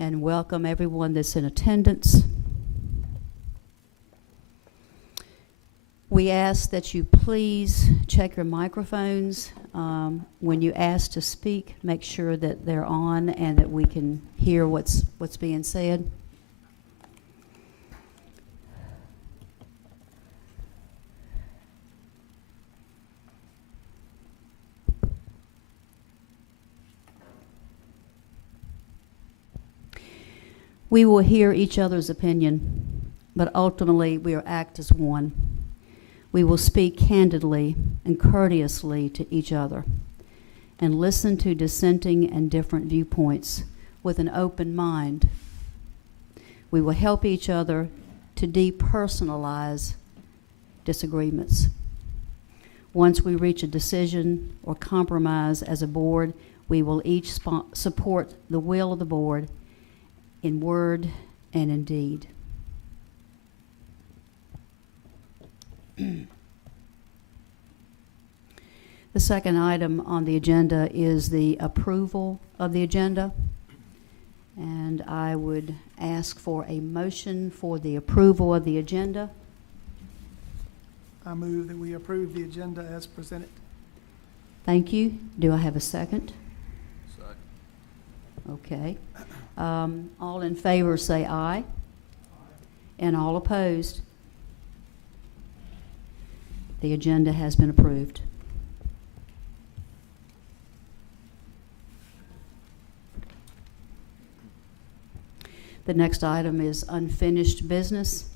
and welcome everyone that's in attendance. We ask that you please check your microphones. When you ask to speak, make sure that they're on and that we can hear what's being said. We will hear each other's opinion, but ultimately we are act as one. We will speak candidly and courteously to each other and listen to dissenting and different viewpoints with an open mind. We will help each other to depersonalize disagreements. Once we reach a decision or compromise as a board, we will each support the will of the board in word and in deed. The second item on the agenda is the approval of the agenda, and I would ask for a motion for the approval of the agenda. I move that we approve the agenda as presented. Thank you. Do I have a second? Second. Okay. All in favor say aye. Aye. And all opposed? The agenda has been approved. The next item is unfinished business,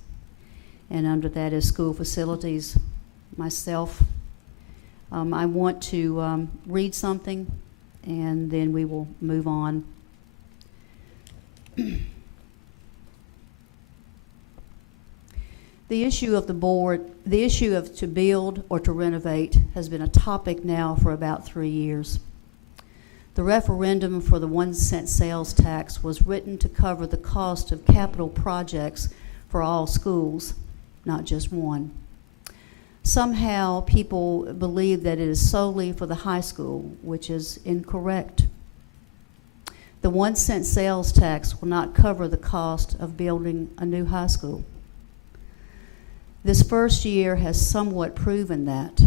and under that is school facilities. Myself, I want to read something, and then we will move on. The issue of to build or to renovate has been a topic now for about 3 years. The referendum for the 1-cent sales tax was written to cover the cost of capital projects for all schools, not just one. Somehow people believe that it is solely for the high school, which is incorrect. The 1-cent sales tax will not cover the cost of building a new high school. This first year has somewhat proven that.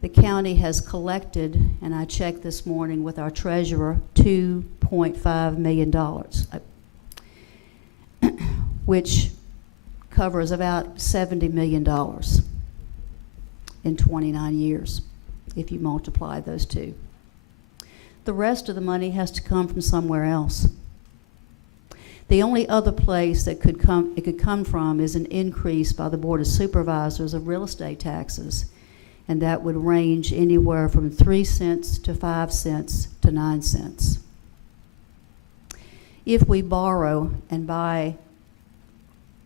The county has collected, and I checked this morning with our treasurer, $2.5 million, which covers about $70 million in 29 years, if you multiply those two. The rest of the money has to come from somewhere else. The only other place that it could come from is an increase by the Board of Supervisors of real estate taxes, and that would range anywhere from 3 cents to 5 cents to 9 cents. If we borrow, and by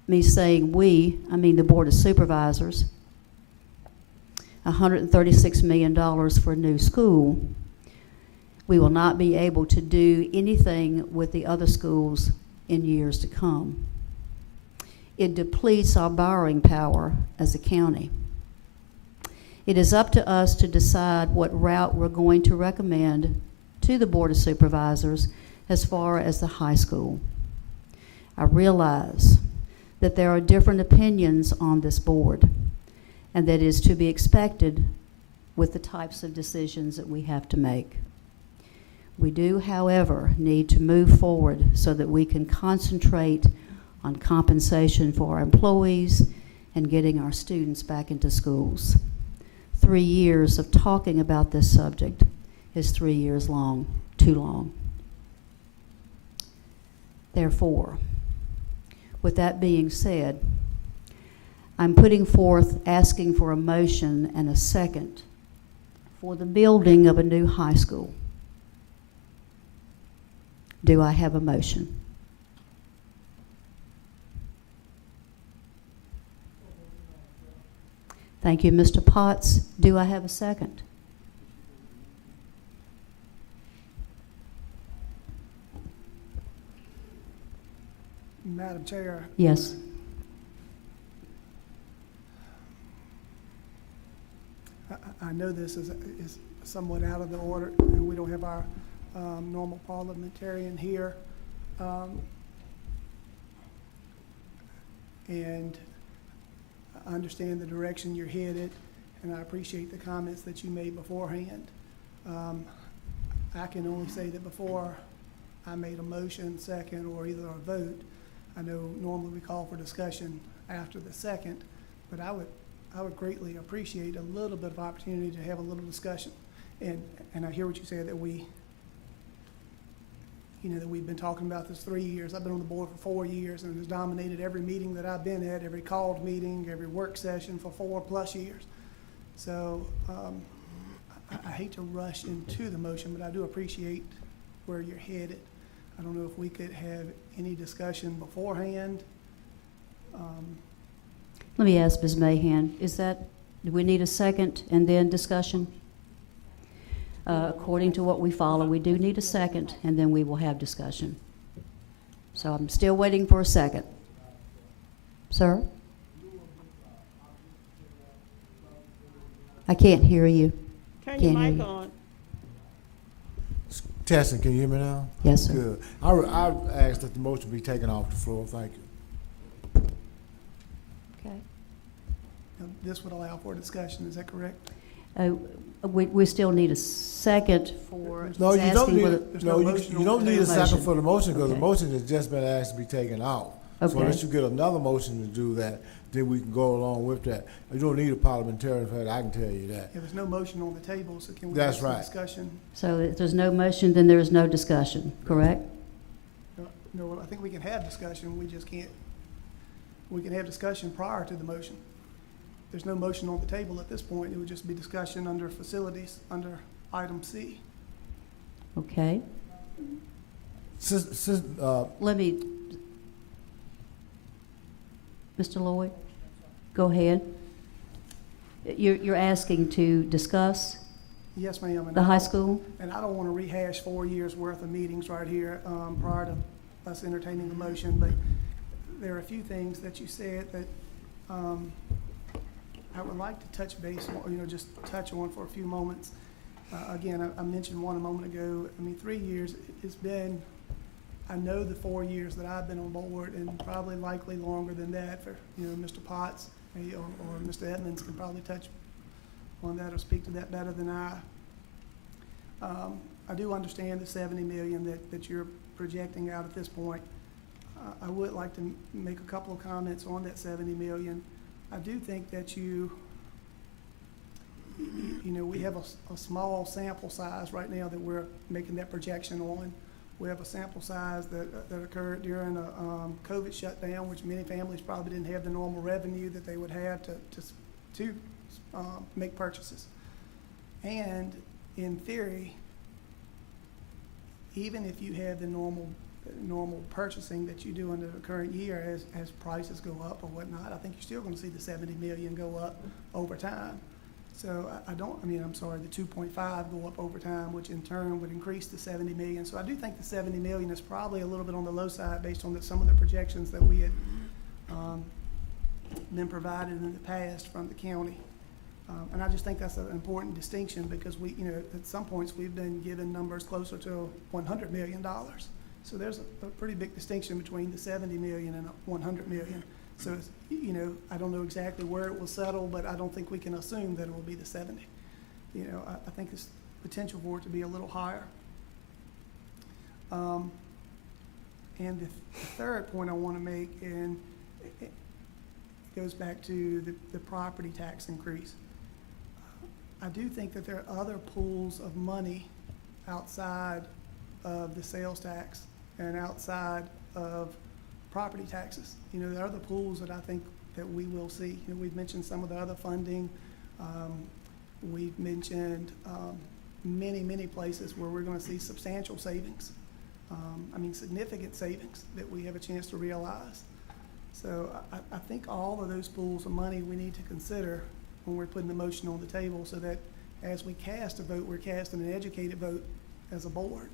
me saying we, I mean the Board of Supervisors, $136 million for a new school, we will not be able to do anything with the other schools in years to come. It depletes our borrowing power as a county. It is up to us to decide what route we're going to recommend to the Board of Supervisors as far as the high school. I realize that there are different opinions on this board, and that is to be expected with the types of decisions that we have to make. We do, however, need to move forward so that we can concentrate on compensation for our employees and getting our students back into schools. 3 years of talking about this subject is 3 years long, too long. Therefore, with that being said, I'm putting forth asking for a motion and a second for the building of a new high school. Do I have a motion? Thank you, Mr. Potts. Do I have a second? Madam Chair. Yes. I know this is somewhat out of the order, and we don't have our normal parliamentarian here, And I understand the direction you're headed, and I appreciate the comments that you made beforehand. I can only say that before I made a motion, second, or either a vote, I know normally we call for discussion after the second, but I would greatly appreciate a little bit of opportunity to have a little discussion. And I hear what you say, that that we've been talking about this 3 years. I've been on the board for 4 years, and it's dominated every meeting that I've been at, every called meeting, every work session for 4+ years. So I hate to rush into the motion, but I do appreciate where you're headed. I don't know if we could have any discussion beforehand. Let me ask Ms. Mahan, do we need a second and then discussion? According to what we follow, we do need a second, and then we will have discussion. So I'm still waiting for a second. Sir? I can't hear you. Turn your Can't hear mic you. on. Testing, can you hear me now? Yes, sir. Good. I asked that the motion be taken off the floor. Thank you. Okay. This would allow for discussion, is that correct? We still need a second for. No, he's you don't asking need, whether- There's no, no motion you on don't the need a table. second for the motion, because the Okay. motion has just been asked to be taken off. So Okay. unless you get another motion to do that, then we can go along with that. You don't need a parliamentarian for that, I can tell you that. Yeah, there's no motion on the table, so can we That's have some right. discussion? So if there's no motion, then there is no discussion, correct? No, I think we can have discussion, we just can't, we can have discussion prior to the motion. There's no motion on the table at this point, it would just be discussion under facilities, under item C. Okay. Since, Let me, Mr. Lloyd, go ahead. You're asking to discuss Yes, ma'am. and the I high don't- school? And I don't want to rehash 4 years' worth of meetings right here prior to us entertaining the motion, but there are a few things that you said that I would like to touch base on, just touch on for a few moments. Again, I mentioned one a moment ago. I mean, 3 years, it's been, I know the 4 years that I've been on board, and probably likely longer than that for, Mr. Potts or Mr. Edmonds can probably touch on that or speak to that better than I. I do understand the 70 million that you're projecting out at this point. I would like to make a couple of comments on that 70 million. I do think that we have a small sample size right now that we're making that projection on. We have a sample size that occurred during a COVID shutdown, which many families probably didn't have the normal revenue that they would have to make purchases. And in theory, even if you have the normal purchasing that you do in the current year as prices go up or whatnot, I think you're still going to see the 70 million go up over time. So the 2.5 go up over time, which in turn would increase the 70 million. So I do think the 70 million is probably a little bit on the low side based on some of the projections that we had been provided in the past from the county. And I just think that's an important distinction because we, at some points we've been given numbers closer to $100 million. So there's a pretty big distinction between the 70 million and 100 million. So, it's, I don't know exactly where it will settle, but I don't think we can assume that it will be the 70. I think there's potential for it to be a little higher. And the third point I want to make, and it goes back to the property tax increase. I do think that there are other pools of money outside of the sales tax and outside of property taxes. There are other pools that I think that we will see. We've mentioned some of the other funding. We've mentioned many places where we're going to see substantial savings. Significant savings that we have a chance to realize. So I think all of those pools of money we need to consider when we're putting the motion on the table so that as we cast a vote, we're casting an educated vote as a board.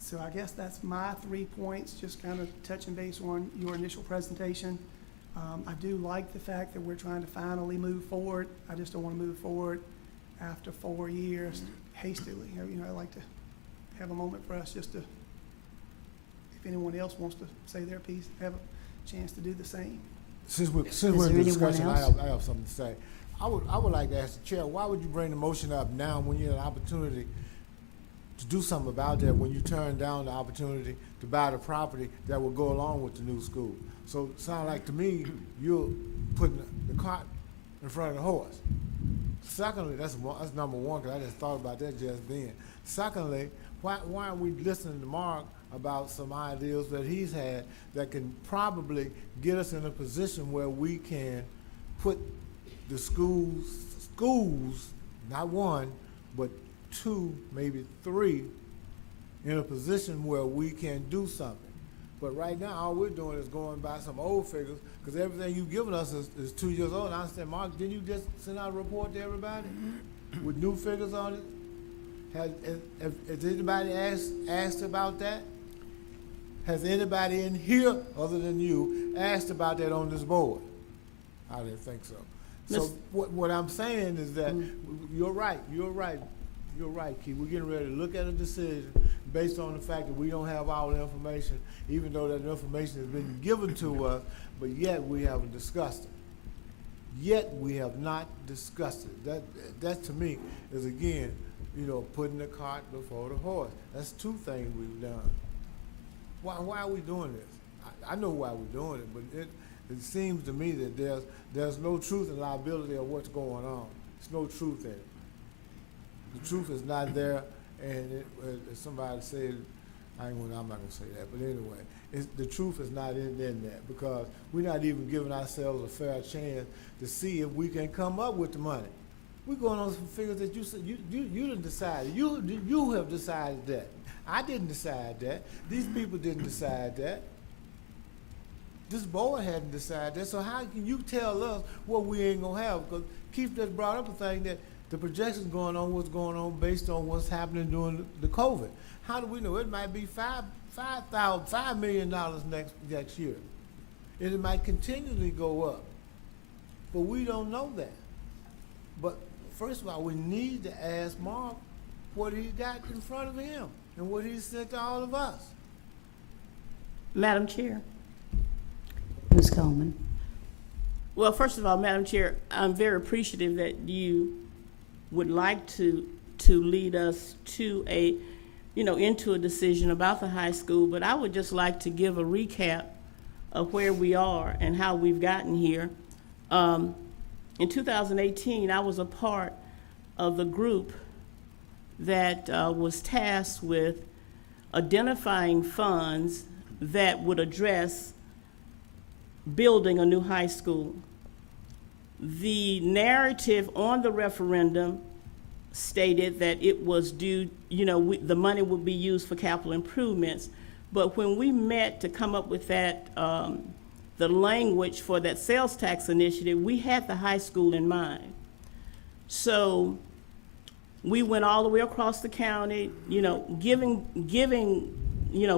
So I guess that's my 3 points, just kind of touching base on your initial presentation. I do like the fact that we're trying to finally move forward. I just don't want to move forward after 4 years hastily. I like to have a moment for us just to, if anyone else wants to say their piece, have a chance to do the same. Since we're there in the anyone discussion, else? I have something to say. I would like to ask the chair, why would you bring the motion up now when you have an opportunity to do something about that, when you turn down the opportunity to buy the property that will go along with the new school? So it sounds like to me, you're putting the cart in front of the horse. Secondly, that's number one, because I just thought about that just then. Secondly, why aren't we listening to Mark about some ideas that he's had that can probably get us in a position where we can put the schools, not one, but two, maybe three, in a position where we can do something. But right now, all we're doing is going by some old figures, because everything you've given us is 2 years old. And I said, Mark, didn't you just send out a report to everybody with new figures on it? Has anybody asked about that? Has anybody in here, other than you, asked about that on this board? I didn't think so. So what I'm saying is that you're right, Keith. We're getting ready to look at a decision based on the fact that we don't have all the information, even though that information has been given to us, but yet we haven't discussed it. Yet we have not discussed it. That to me is, again, putting the cart before the horse. That's two things we've done. Why are we doing this? I know why we're doing it, but it seems to me that there's no truth and liability of what's going on. There's no truth in it. The truth is not there, and as somebody said, I'm not going to say that, but anyway, the truth is not in that, because we're not even giving ourselves a fair chance to see if we can come up with the money. We're going on some figures that you said you didn't decide. You have decided that. I didn't decide that. These people didn't decide that. This board hadn't decided that. So how can you tell us what we ain't gonna have? Because Keith just brought up a thing that the projections going on, what's going on based on what's happening during the COVID. How do we know? It might be $5 million next year, and it might continually go up. But we don't know that. But first of all, we need to ask Mark what he got in front of him and what he said to all of us. Madam Chair. Ms. Coleman. Well, first of all, Madam Chair, I'm very appreciative that you would like to lead us to into a decision about the high school, but I would just like to give a recap of where we are and how we've gotten here. In 2018, I was a part of the group that was tasked with identifying funds that would address building a new high school. The narrative on the referendum stated that it was due, the money would be used for capital improvements. But when we met to come up with that, the language for that sales tax initiative, we had the high school in mind. So we went all the way across the county, giving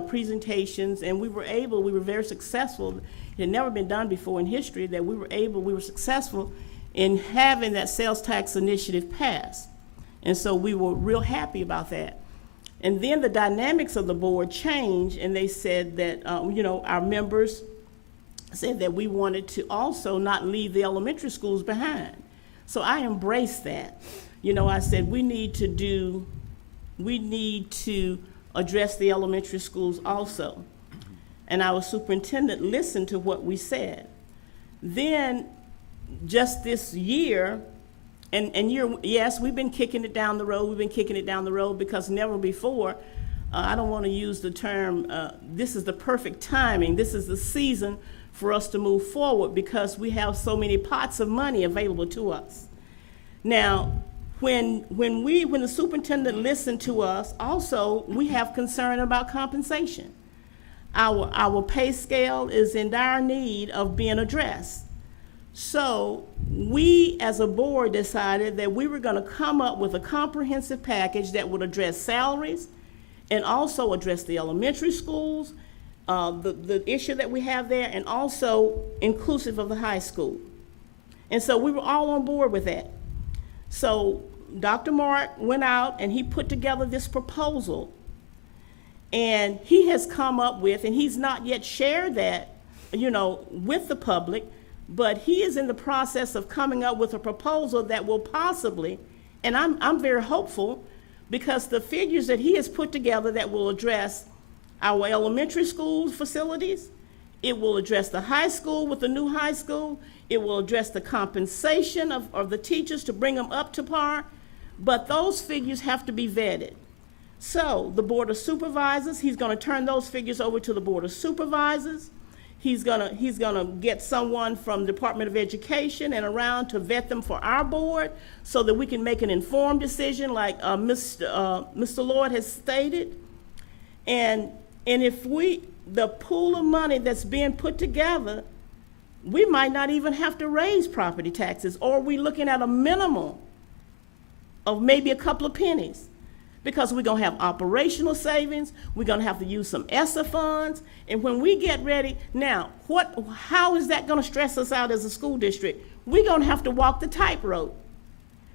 presentations, and we were very successful. It had never been done before in history that we were successful in having that sales tax initiative passed. And so we were real happy about that. And then the dynamics of the board changed, and they said that, our members said that we wanted to also not leave the elementary schools behind. So I embraced that. I said we need to address the elementary schools also. And our superintendent listened to what we said. Then just this year, yes, we've been kicking it down the road, because never before, I don't want to use the term, this is the perfect timing, this is the season for us to move forward, because we have so many pots of money available to us. Now, when the superintendent listened to us, also, we have concern about compensation. Our pay scale is in dire need of being addressed. So we as a board decided that we were going to come up with a comprehensive package that would address salaries and also address the elementary schools, the issue that we have there, and also inclusive of the high school. And so we were all on board with that. So Dr. Mark went out and he put together this proposal And he has come up with, and he's not yet shared that, with the public, but he is in the process of coming up with a proposal that will possibly, and I'm very hopeful, because the figures that he has put together that will address our elementary school facilities, it will address the high school with the new high school, it will address the compensation of the teachers to bring them up to par, but those figures have to be vetted. So the Board of Supervisors, he's gonna turn those figures over to the Board of Supervisors. He's gonna get someone from the Department of Education and around to vet them for our board so that we can make an informed decision like Mr. Lord has stated. And if the pool of money that's being put together, we might not even have to raise property taxes, or we're looking at a minimum of maybe a couple of pennies. Because we're gonna have operational savings, we're gonna have to use some ESSA funds, and when we get ready, now, how is that gonna stress us out as a school district? We're gonna have to walk the tightrope,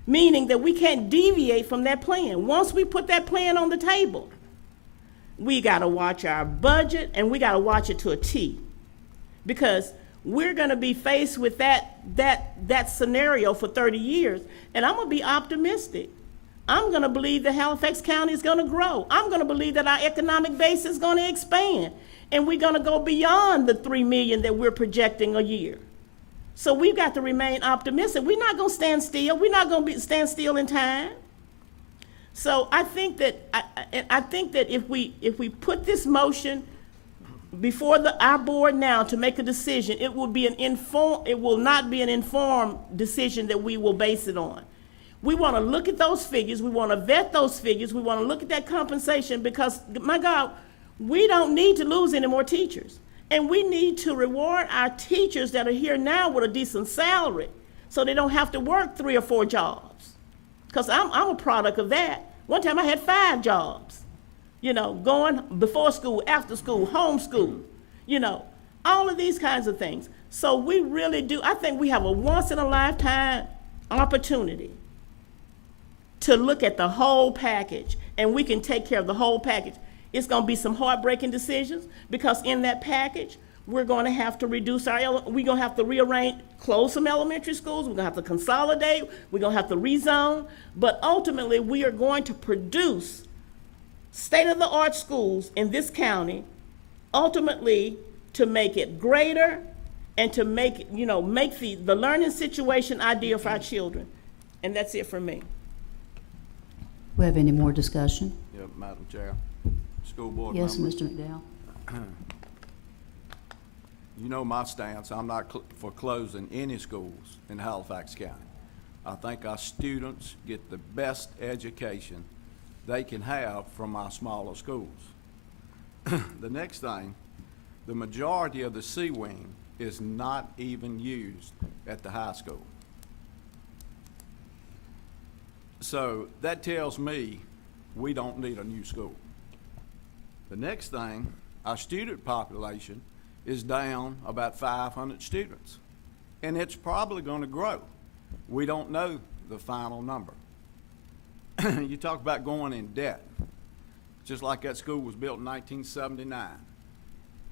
meaning that we can't deviate from that plan. Once we put that plan on the table, we gotta watch our budget, and we gotta watch it to a T. Because we're gonna be faced with that scenario for 30 years, and I'm gonna be optimistic. I'm gonna believe that Halifax County is gonna grow. I'm gonna believe that our economic base is gonna expand. And we're gonna go beyond the 3 million that we're projecting a year. So we've got to remain optimistic. We're not gonna stand still. We're not gonna stand still in time. So I think that, if we put this motion before our board now to make a decision, it will not be an informed decision that we will base it on. We want to look at those figures, we want to vet those figures, we want to look at that compensation, because, my God, we don't need to lose any more teachers. And we need to reward our teachers that are here now with a decent salary so they don't have to work 3 or 4 jobs. Because I'm a product of that. One time I had 5 jobs, going before school, after school, home school, all of these kinds of things. So we really do, I think we have a once in a lifetime opportunity to look at the whole package, and we can take care of the whole package. It's gonna be some heartbreaking decisions, because in that package, we're gonna have to we're gonna have to rearrange, close some elementary schools, we're gonna have to consolidate, we're gonna have to rezone, but ultimately, we are going to produce state-of-the-art schools in this county, ultimately to make it greater and to make the learning situation ideal for our children. And that's it for me. We have any more discussion? Yeah, Madam Chair, school board Yes, members. Mr. McDowell. You know my stance. I'm not for closing any schools in Halifax County. I think our students get the best education they can have from our smaller schools. The next thing, the majority of the C wing is not even used at the high school. So that tells me we don't need a new school. The next thing, our student population is down about 500 students, and it's probably going to grow. We don't know the final number. You talk about going in debt, just like that school was built in 1979.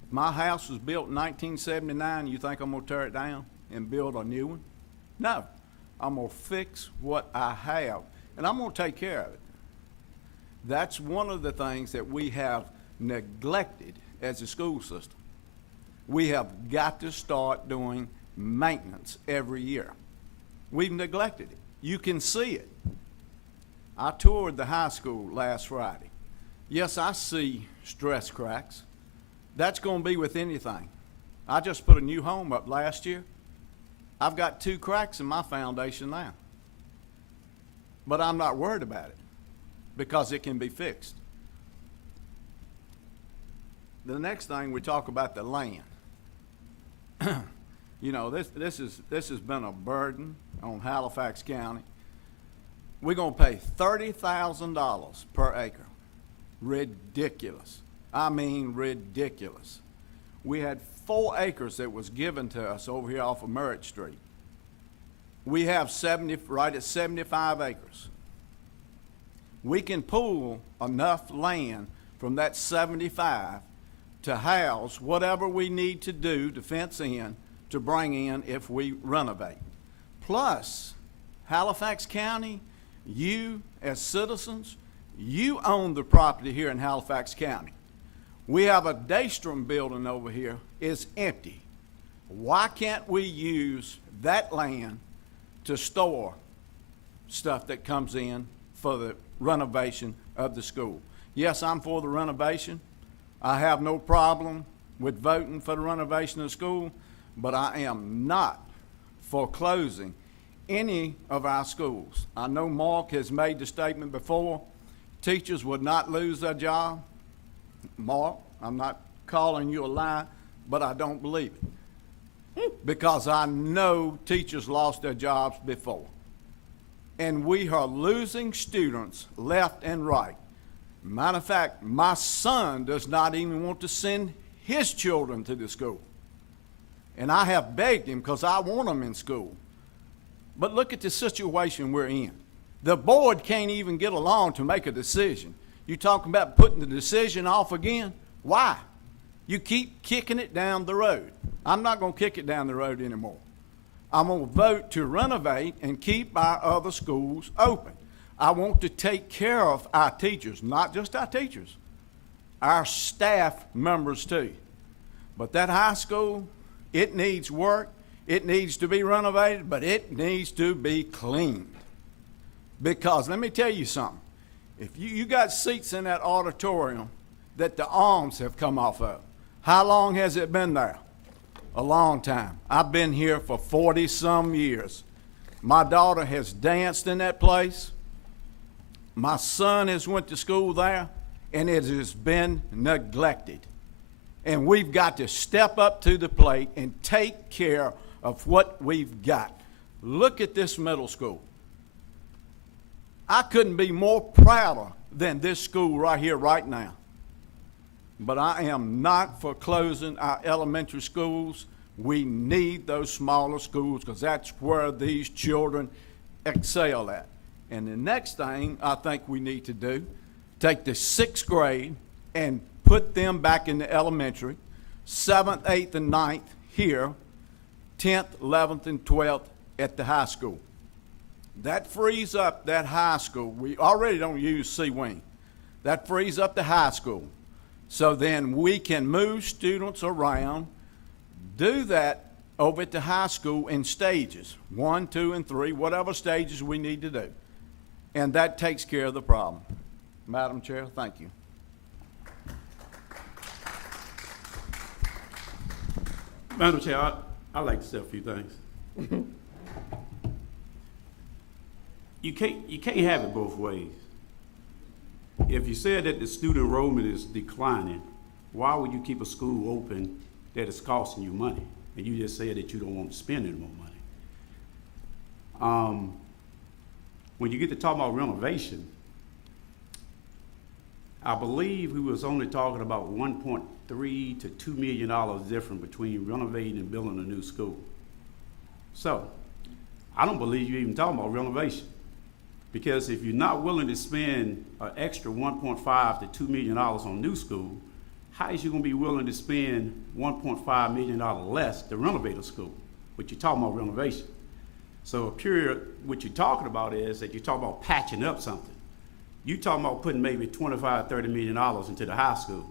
If my house was built in 1979, you think I'm going to tear it down and build a new one? No, I'm going to fix what I have, and I'm going to take care of it. That's one of the things that we have neglected as a school system. We have got to start doing maintenance every year. We've neglected it. You can see it. I toured the high school last Friday. Yes, I see stress cracks. That's going to be with anything. I just put a new home up last year. I've got 2 cracks in my foundation now. But I'm not worried about it because it can be fixed. The next thing, we talk about the land. You know, this has been a burden on Halifax County. We're going to pay $30,000 per acre. Ridiculous. I mean ridiculous. We had 4 acres that was given to us over here off of Merritt Street. We have right at 75 acres. We can pool enough land from that 75 to house whatever we need to do to fence in, to bring in if we renovate. Plus, Halifax County, you as citizens, you own the property here in Halifax County. We have a Daystrom building over here, it's empty. Why can't we use that land to store stuff that comes in for the renovation of the school? Yes, I'm for the renovation. I have no problem with voting for the renovation of the school, but I am not for closing any of our schools. I know Mark has made the statement before, teachers would not lose their job. Mark, I'm not calling you a lie, but I don't believe it. Because I know teachers lost their jobs before. And we are losing students left and right. Matter of fact, my son does not even want to send his children to the school. And I have begged him because I want them in school. But look at the situation we're in. The board can't even get along to make a decision. You talking about putting the decision off again? Why? You keep kicking it down the road. I'm not going to kick it down the road anymore. I'm going to vote to renovate and keep our other schools open. I want to take care of our teachers, not just our teachers, our staff members too. But that high school, it needs work, it needs to be renovated, but it needs to be cleaned. Because let me tell you something, if you got seats in that auditorium that the arms have come off of, how long has it been there? A long time. I've been here for 40-some years. My daughter has danced in that place. My son has went to school there, and it has been neglected. And we've got to step up to the plate and take care of what we've got. Look at this middle school. I couldn't be more prouder than this school right here, right now. But I am not for closing our elementary schools. We need those smaller schools because that's where these children excel at. And the next thing I think we need to do, take the 6th grade and put them back in the elementary, 7th, 8th, and 9th here, 10th, 11th, and 12th at the high school. That frees up that high school. We already don't use C-Wing. That frees up the high school. So then we can move students around, do that over at the high school in stages, 1, 2, and 3, whatever stages we need to do. And that takes care of the problem. Madam Chair, thank you. Madam Chair, I'd like to say a few things. You can't have it both ways. If you said that the student enrollment is declining, why would you keep a school open that is costing you money? And you just said that you don't want to spend any more money. When you get to talk about renovation, I believe we was only talking about $1.3 to $2 million difference between renovating and building a new school. So, I don't believe you even talking about renovation. Because if you're not willing to spend an extra $1.5 to $2 million on new school, how is you gonna be willing to spend $1.5 million less to renovate a school? But you're talking about renovation. So what you're talking about is that you're talking about patching up something. You're talking about putting maybe $25, $30 million into the high school.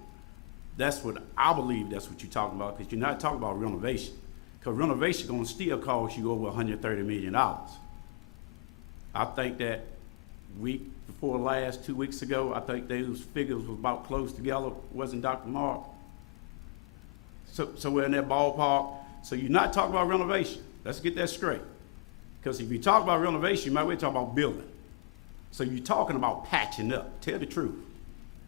That's what I believe that's what you're talking about, because you're not talking about renovation. Because renovation gonna still cost you over $130 million. I think that week before last, 2 weeks ago, I think those figures was about close together, wasn't Dr. Mark? So we're in that ballpark. So you're not talking about renovation. Let's get that straight. Because if you talk about renovation, you might be talking about building. So you're talking about patching up. Tell the truth.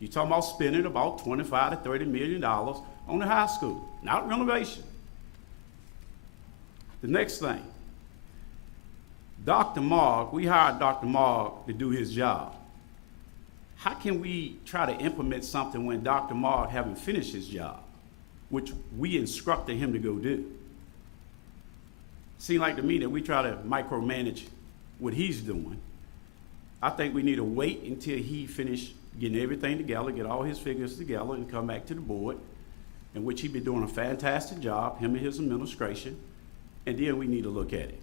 You're talking about spending about $25 to $30 million on the high school, not renovation. The next thing. Dr. Mark, we hired Dr. Mark to do his job. How can we try to implement something when Dr. Mark haven't finished his job, which we instructed him to go do? Seems like to me that we try to micromanage what he's doing. I think we need to wait until he finishes getting everything together, get all his figures together, and come back to the board, in which he'd been doing a fantastic job, him and his administration, and then we need to look at it.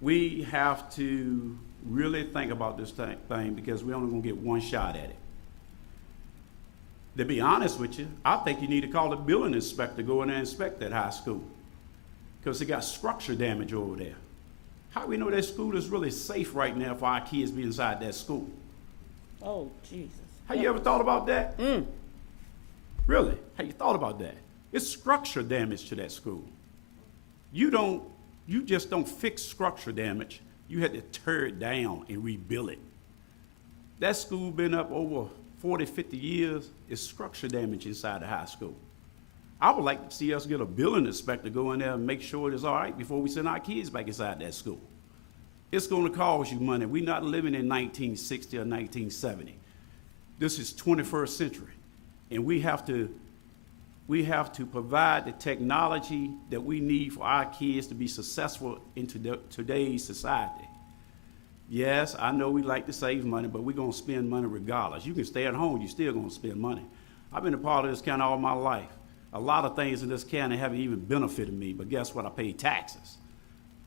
We have to really think about this thing because we're only gonna get one shot at it. To be honest with you, I think you need to call the building inspector to go in there and inspect that high school, because it got structure damage over there. How do we know that school is really safe right now for our kids be inside that school? Oh, Jesus. Have you ever thought about that? Really? Have you thought about that? It's structure damage to that school. You just don't fix structure damage. You had to tear it down and rebuild it. That school been up over 40, 50 years. It's structure damage inside the high school. I would like to see us get a building inspector go in there and make sure it's all right before we send our kids back inside that school. It's gonna cost you money. We're not living in 1960 or 1970. This is 21st century. And we have to provide the technology that we need for our kids to be successful in today's society. Yes, I know we like to save money, but we're gonna spend money regardless. You can stay at home, you're still gonna spend money. I've been a part of this county all my life. A lot of things in this county haven't even benefited me, but guess what? I pay taxes.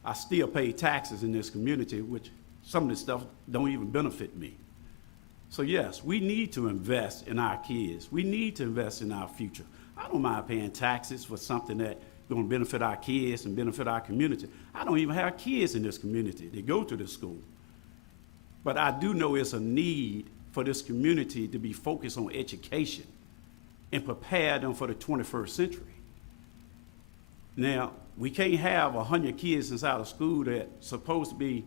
I still pay taxes in this community, which some of this stuff don't even benefit me. So yes, we need to invest in our kids. We need to invest in our future. I don't mind paying taxes for something that's gonna benefit our kids and benefit our community. I don't even have kids in this community. They go to this school. But I do know it's a need for this community to be focused on education and prepare them for the 21st century. Now, we can't have 100 kids inside a school that's supposed to be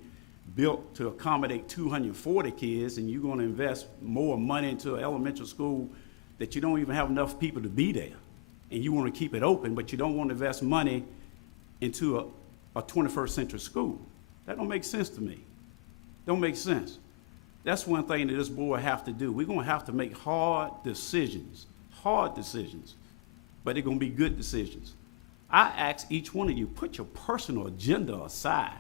built to accommodate 240 kids, and you're gonna invest more money into an elementary school that you don't even have enough people to be there. And you wanna keep it open, but you don't wanna invest money into a 21st century school. That don't make sense to me. Don't make sense. That's one thing that this board have to do. We're gonna have to make hard decisions, but they're gonna be good decisions. I ask each one of you, put your personal agenda aside,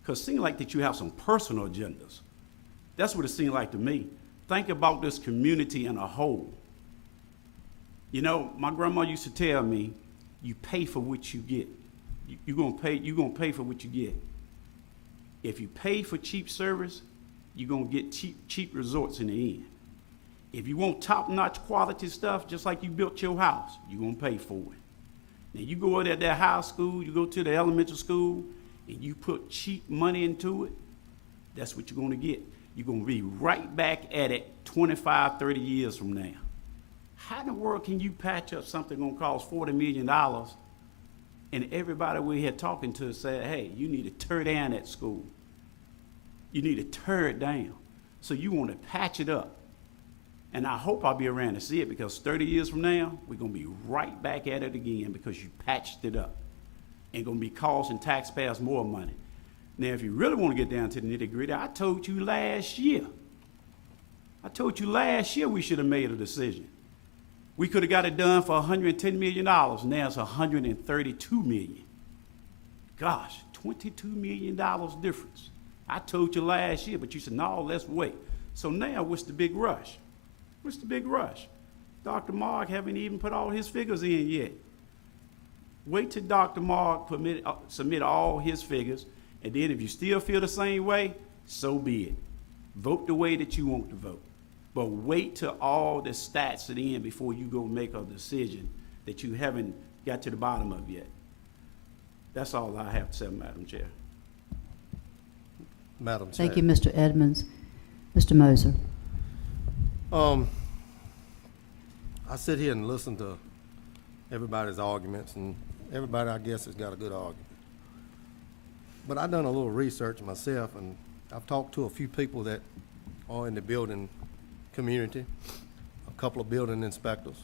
because it seems like that you have some personal agendas. That's what it seems like to me. Think about this community in a whole. You know, my grandma used to tell me, you pay for what you get. You're gonna pay for what you get. If you pay for cheap service, you're gonna get cheap resorts in the end. If you want top-notch quality stuff, just like you built your house, you're gonna pay for it. Now you go to that high school, you go to the elementary school, and you put cheap money into it, that's what you're gonna get. You're gonna be right back at it 25, 30 years from now. How in the world can you patch up something gonna cost $40 million and everybody we're here talking to said, hey, you need to tear down that school. You need to tear it down. So you wanna patch it up. And I hope I'll be around to see it, because 30 years from now, we're gonna be right back at it again because you patched it up. And gonna be costing taxpayers more money. Now, if you really wanna get down to the nitty-gritty, I told you last year we should have made a decision. We could have got it done for $110 million, now it's $132 million. Gosh, $22 million difference. I told you last year, but you said, no, let's wait. So now, what's the big rush? What's the big rush? Dr. Mark haven't even put all his figures in yet. Wait till Dr. Mark submit all his figures, and then if you still feel the same way, so be it. Vote the way that you want to vote. But wait till all the stats are in before you go make a decision that you haven't got to the bottom of yet. That's all I have to say, Madam Chair. Madam Chair. Thank you, Mr. Edmonds. Mr. Moser. I sit here and listen to everybody's arguments, and everybody, I guess, has got a good argument. But I've done a little research myself, and I've talked to a few people that are in the building community, a couple of building inspectors.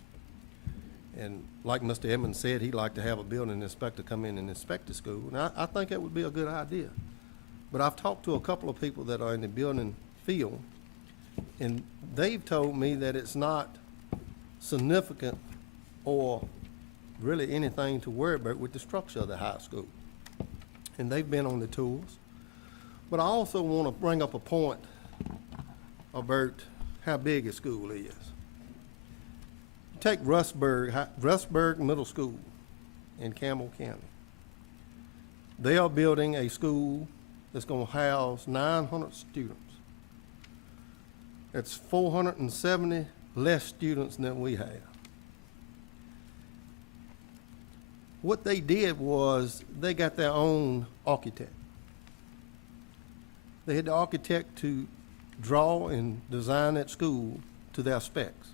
And like Mr. Edmonds said, he'd like to have a building inspector come in and inspect the school. And I think that would be a good idea. But I've talked to a couple of people that are in the building field, and they've told me that it's not significant or really anything to worry about with the structure of the high school. And they've been on the tours. But I also want to bring up a point about how big a school is. Take Rustburg Middle School in Campbell County. They are building a school that's going to house 900 students. It's 470 less students than we have. What they did was they got their own architect. They had the architect to draw and design that school to their specs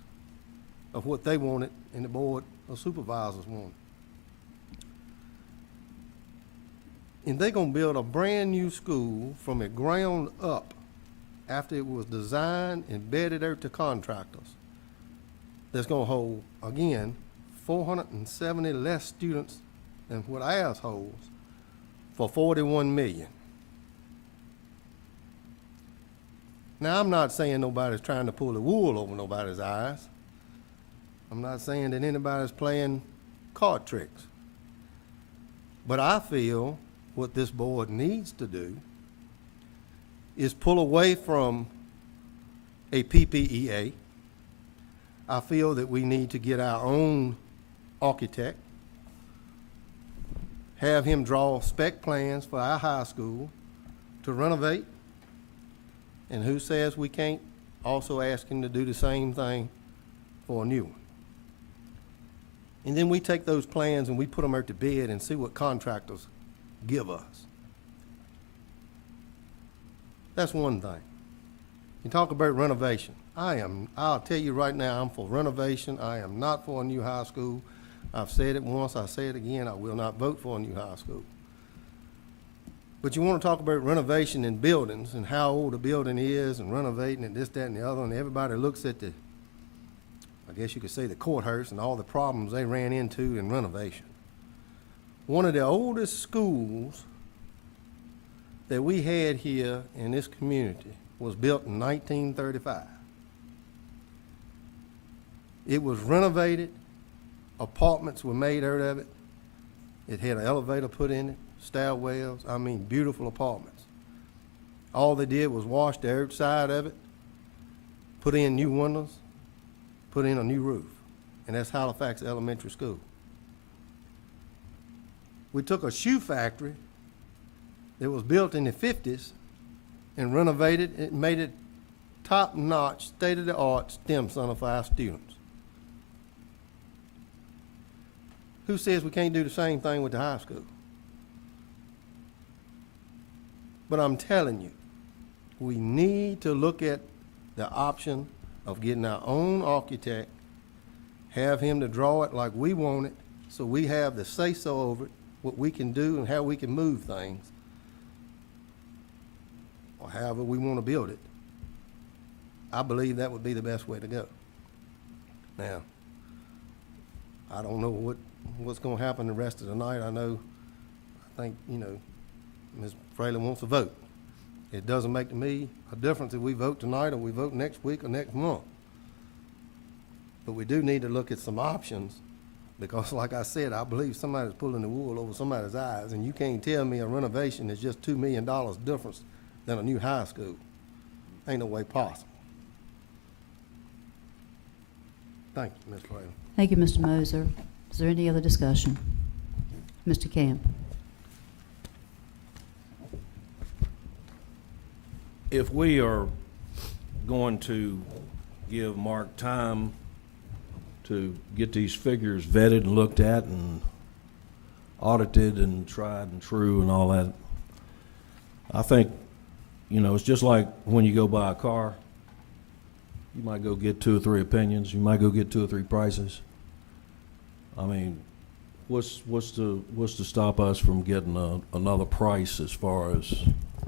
of what they wanted and the board of supervisors wanted. And they're gonna build a brand new school from the ground up after it was designed and bedded out to contractors. That's gonna hold, again, 470 less students than what ours holds for 41 million. Now, I'm not saying nobody's trying to pull the wool over nobody's eyes. I'm not saying that anybody's playing card tricks. But I feel what this board needs to do is pull away from a PPEA. I feel that we need to get our own architect, have him draw spec plans for our high school to renovate. And who says we can't also ask him to do the same thing for a new one? And then we take those plans and we put them out to bid and see what contractors give us. That's one thing. You talk about renovation. I'll tell you right now, I'm for renovation. I am not for a new high school. I've said it once, I say it again, I will not vote for a new high school. But you want to talk about renovation in buildings and how old a building is and renovating and this, that, and the other, and everybody looks at the, I guess you could say, the courthouse and all the problems they ran into in renovation. One of the oldest schools that we had here in this community was built in 1935. It was renovated, apartments were made out of it. It had an elevator put in it, stairwells, I mean, beautiful apartments. All they did was wash the outside of it, put in new windows, put in a new roof, and that's Halifax Elementary School. We took a shoe factory that was built in the 50s and renovated it and made it top-notch, state-of-the-art STEM center for our students. Who says we can't do the same thing with the high school? But I'm telling you, we need to look at the option of getting our own architect, have him to draw it like we want it, so we have the say-so over it, what we can do and how we can move things, or however we want to build it. I believe that would be the best way to go. Now, I don't know what's going to happen the rest of the night. I think, Ms. Fraley wants a vote. It doesn't make to me a difference if we vote tonight or we vote next week or next month. But we do need to look at some options because, like I said, I believe somebody's pulling the wool over somebody's eyes, and you can't tell me a renovation is just $2 million difference than a new high school. Ain't no way possible. Thank you, Ms. Fraley. Thank you, Mr. Moser. Is there any other discussion? Mr. Camp. If we are going to give Mark time to get these figures vetted and looked at and audited and tried and true and all that, I think, it's just like when you go buy a car. You might go get 2 or 3 opinions. You might go get 2 or 3 prices. I mean, what's to stop us from getting another price as far as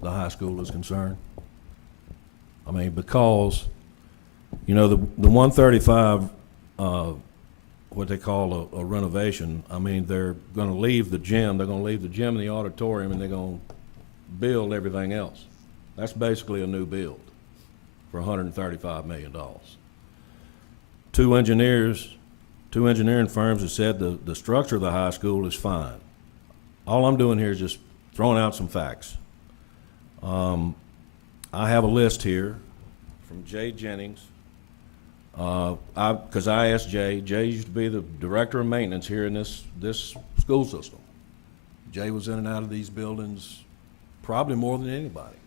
the high school is concerned? I mean, because, the 135, what they call a renovation, I mean, they're going to leave the gym. They're going to leave the gym and the auditorium, and they're going to build everything else. That's basically a new build for $135 million. Two engineering firms have said the structure of the high school is fine. All I'm doing here is just throwing out some facts. I have a list here from Jay Jennings, Because I asked Jay. Jay used to be the director of maintenance here in this school system. Jay was in and out of these buildings probably more than anybody.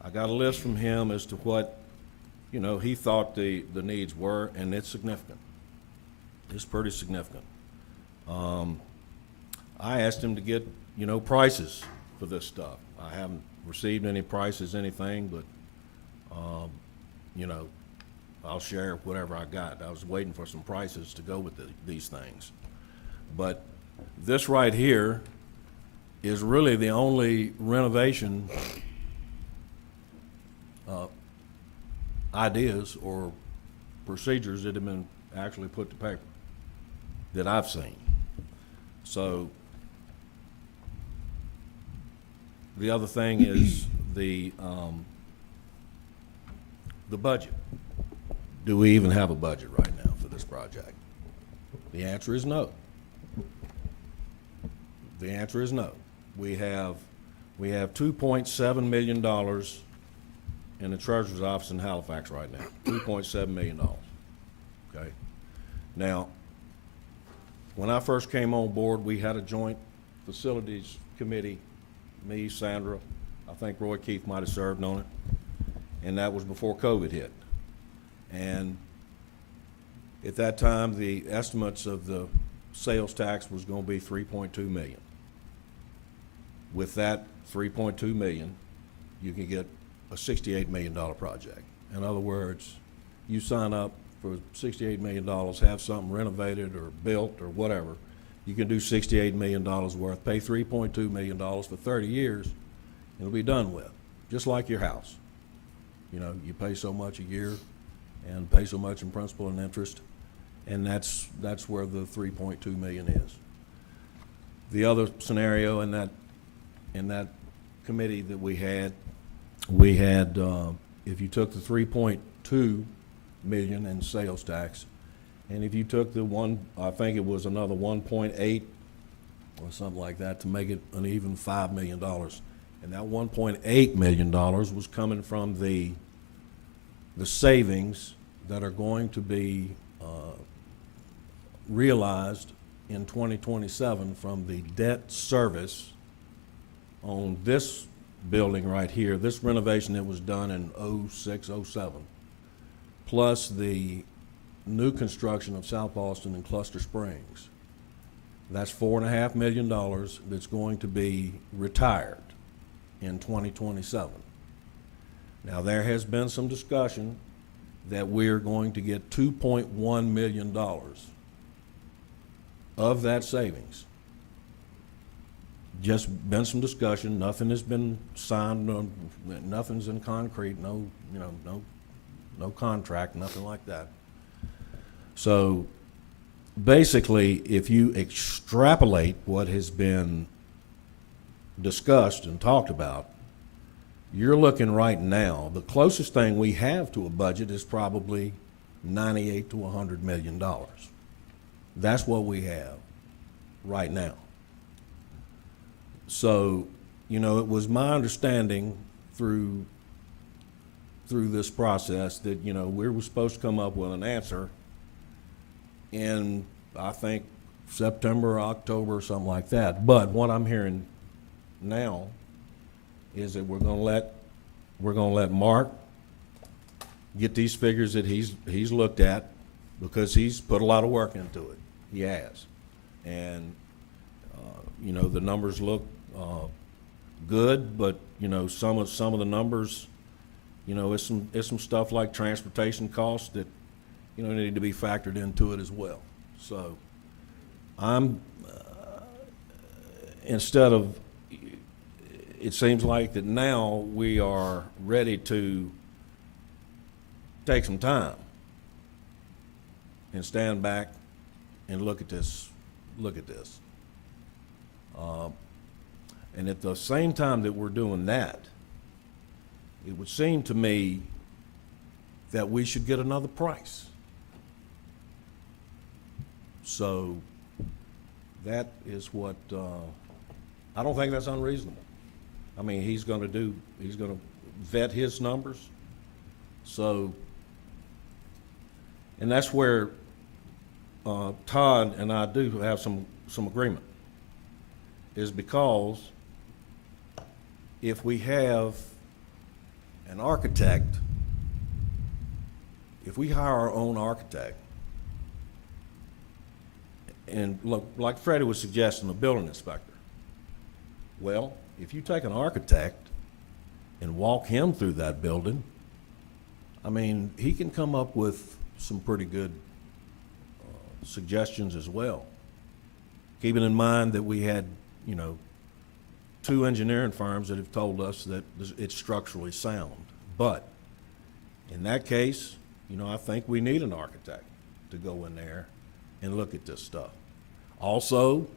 I got a list from him as to what, he thought the needs were, and it's significant. It's pretty significant. I asked him to get, prices for this stuff. I haven't received any prices, anything, but, I'll share whatever I got. I was waiting for some prices to go with these things. But this right here is really the only renovation ideas or procedures that have been actually put to paper that I've seen. So the other thing is the budget. Do we even have a budget right now for this project? The answer is no. The answer is no. We have $2.7 million in the treasurer's office in Halifax right now. $2.7 million. Okay. Now, when I first came on board, we had a joint facilities committee, me, Sandra, I think Roy Keith might have served on it, and that was before COVID hit. And at that time, the estimates of the sales tax was going to be $3.2 million. With that $3.2 million, you can get a $68 million project. In other words, you sign up for $68 million, have something renovated or built or whatever, you can do $68 million worth, pay $3.2 million for 30 years, and it'll be done with, just like your house. You pay so much a year and pay so much in principal and interest, and that's where the $3.2 million is. The other scenario in that committee that we had, if you took the $3.2 million in sales tax, and if you took I think it was another 1.8 or something like that to make it an even $5 million, and that $1.8 million was coming from the savings that are going to be realized in 2027 from the debt service on this building right here, this renovation that was done in 06, 07, plus the new construction of South Boston and Cluster Springs. That's $4.5 million that's going to be retired in 2027. Now, there has been some discussion that we're going to get $2.1 million of that savings. Just been some discussion, nothing has been signed, nothing's in concrete, no contract, nothing like that. So basically, if you extrapolate what has been discussed and talked about, you're looking right now, the closest thing we have to a budget is probably $98 to $100 million. That's what we have right now. So, it was my understanding through this process that, we were supposed to come up with an answer in, I think, September, October, something like that. But what I'm hearing now is that we're gonna let Mark get these figures that he's looked at, because he's put a lot of work into it. He has. And, the numbers look good, but, some of the numbers, it's some stuff like transportation costs that, need to be factored into it as well. So I'm, it seems like that now we are ready to take some time and stand back and look at this. And at the same time that we're doing that, it would seem to me that we should get another price. So that is what, I don't think that's unreasonable. I mean, he's gonna vet his numbers. So And that's where Todd and I do have some agreement, is because if we have an architect, if we hire our own architect, and look, like Freddie was suggesting, a building inspector. Well, if you take an architect and walk him through that building, I mean, he can come up with some pretty good suggestions as well. Keeping in mind that we had, 2 engineering firms that have told us that it's structurally sound. But in that case, I think we need an architect to go in there and look at this stuff. Also,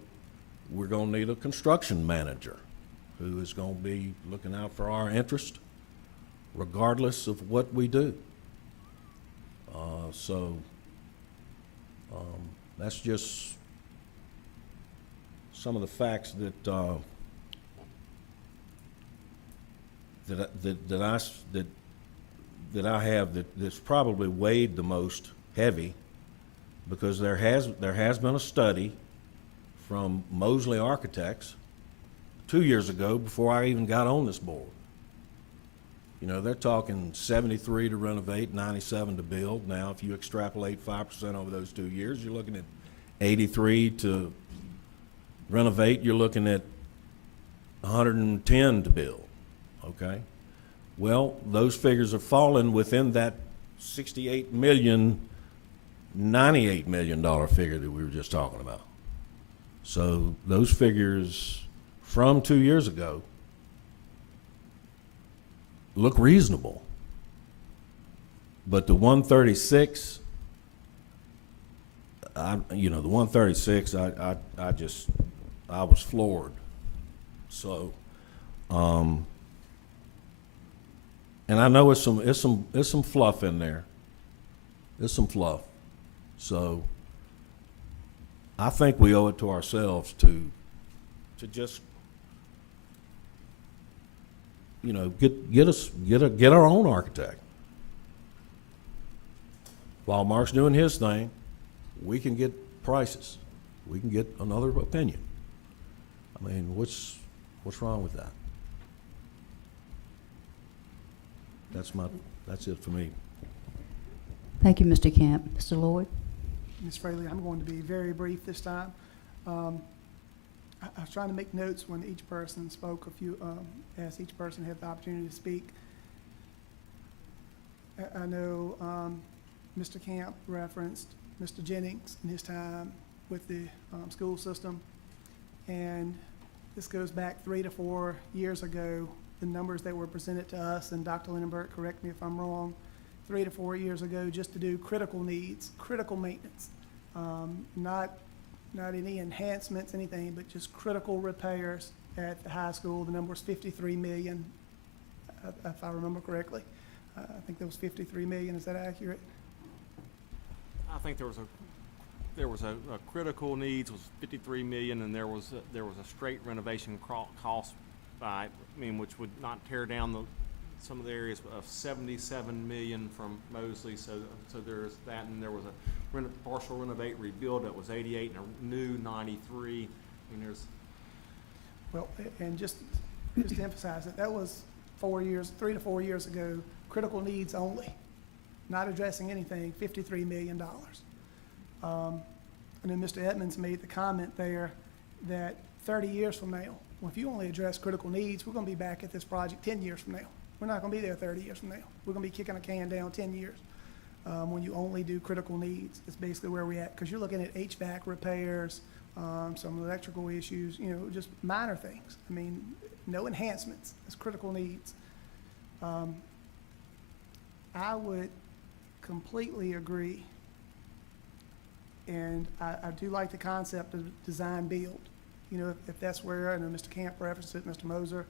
we're gonna need a construction manager who is gonna be looking out for our interest regardless of what we do. That's just some of the facts that I have that's probably weighed the most heavy, because there has been a study from Mosley Architects 2 years ago, before I even got on this board. They're talking 73 to renovate, 97 to build. Now, if you extrapolate 5% over those 2 years, you're looking at 83 to renovate. You're looking at 110 to build, okay? Well, those figures are falling within that $68 million, $98 million figure that we were just talking about. So those figures from 2 years ago look reasonable. But the 136, the 136, I was floored. So, and I know it's some fluff in there. There's some fluff. So I think we owe it to ourselves to just, get our own architect. While Mark's doing his thing, we can get prices. We can get another opinion. I mean, what's wrong with that? That's it for me. Thank you, Mr. Camp. Mr. Lloyd? Ms. Fraley, I'm going to be very brief this time. I was trying to make notes when each person spoke, as each person had the opportunity to speak. I know Mr. Camp referenced Mr. Jennings and his time with the school system. And this goes back 3 to 4 years ago, the numbers that were presented to us, and Dr. Lindenberg, correct me if I'm wrong, 3 to 4 years ago, just to do critical needs, critical maintenance, not any enhancements, anything, but just critical repairs at the high school. The number was $53 million, if I remember correctly. I think that was $53 million. Is that accurate? I think there was a critical needs was 53 million, and there was a straight renovation cost which would not tear down some of the areas of 77 million from Mosley. So there's that, and there was a partial renovate rebuild that was 88 and a new 93. Well, and just to emphasize it, that was 3 to 4 years ago, critical needs only, not addressing anything, $53 million. And then Mr. Edmonds made the comment there that 30 years from now, well, if you only address critical needs, we're going to be back at this project 10 years from now. We're not going to be there 30 years from now. We're going to be kicking a can down 10 years. When you only do critical needs, it's basically where we're at, because you're looking at HVAC repairs, some electrical issues, just minor things. I mean, no enhancements. It's critical needs. I would completely agree, and I do like the concept of design build. If that's where, I know Mr. Camp referenced it, Mr. Moser,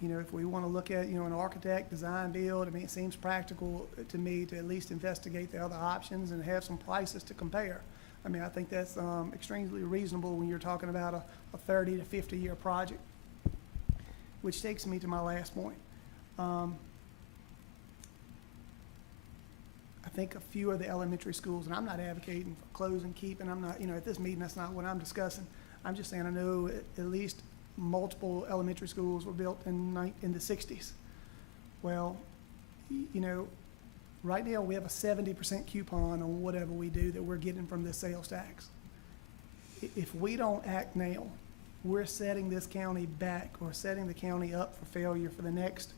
if we want to look at, an architect, design build, it seems practical to me to at least investigate the other options and have some prices to compare. I think that's extremely reasonable when you're talking about a 30 to 50 year project, which takes me to my last point. I think a few of the elementary schools, and I'm not advocating for close and keep, and I'm not, at this meeting, that's not what I'm discussing. I'm just saying I know at least multiple elementary schools were built in the 60s. Well, right now we have a 70% coupon on whatever we do that we're getting from this sales tax. If we don't act now, we're setting this county back or setting the county up for failure for the next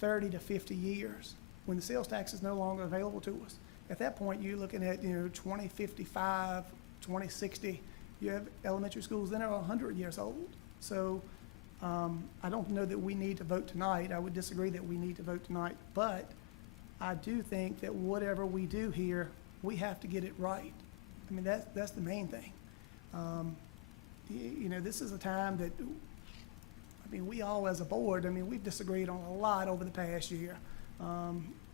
30 to 50 years when the sales tax is no longer available to us. At that point, you're looking at, 2055, 2060, you have elementary schools that are 100 years old. So I don't know that we need to vote tonight. I would disagree that we need to vote tonight, but I do think that whatever we do here, we have to get it right. I mean, that's the main thing. This is a time that, we all as a board, we've disagreed on a lot over the past year.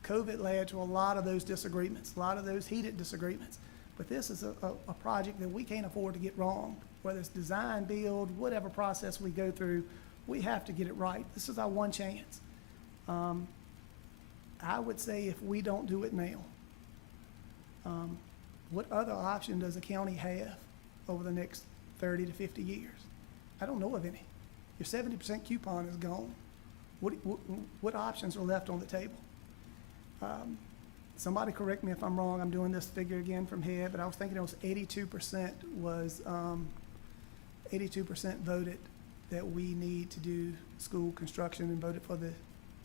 COVID led to a lot of those disagreements, a lot of those heated disagreements. But this is a project that we can't afford to get wrong. Whether it's design, build, whatever process we go through, we have to get it right. This is our one chance. I would say if we don't do it now, what other option does the county have over the next 30 to 50 years? I don't know of any. Your 70% coupon is gone. What options are left on the table? Somebody correct me if I'm wrong. I'm doing this figure again from head, but I was thinking it was 82% was 82% voted that we need to do school construction and voted for the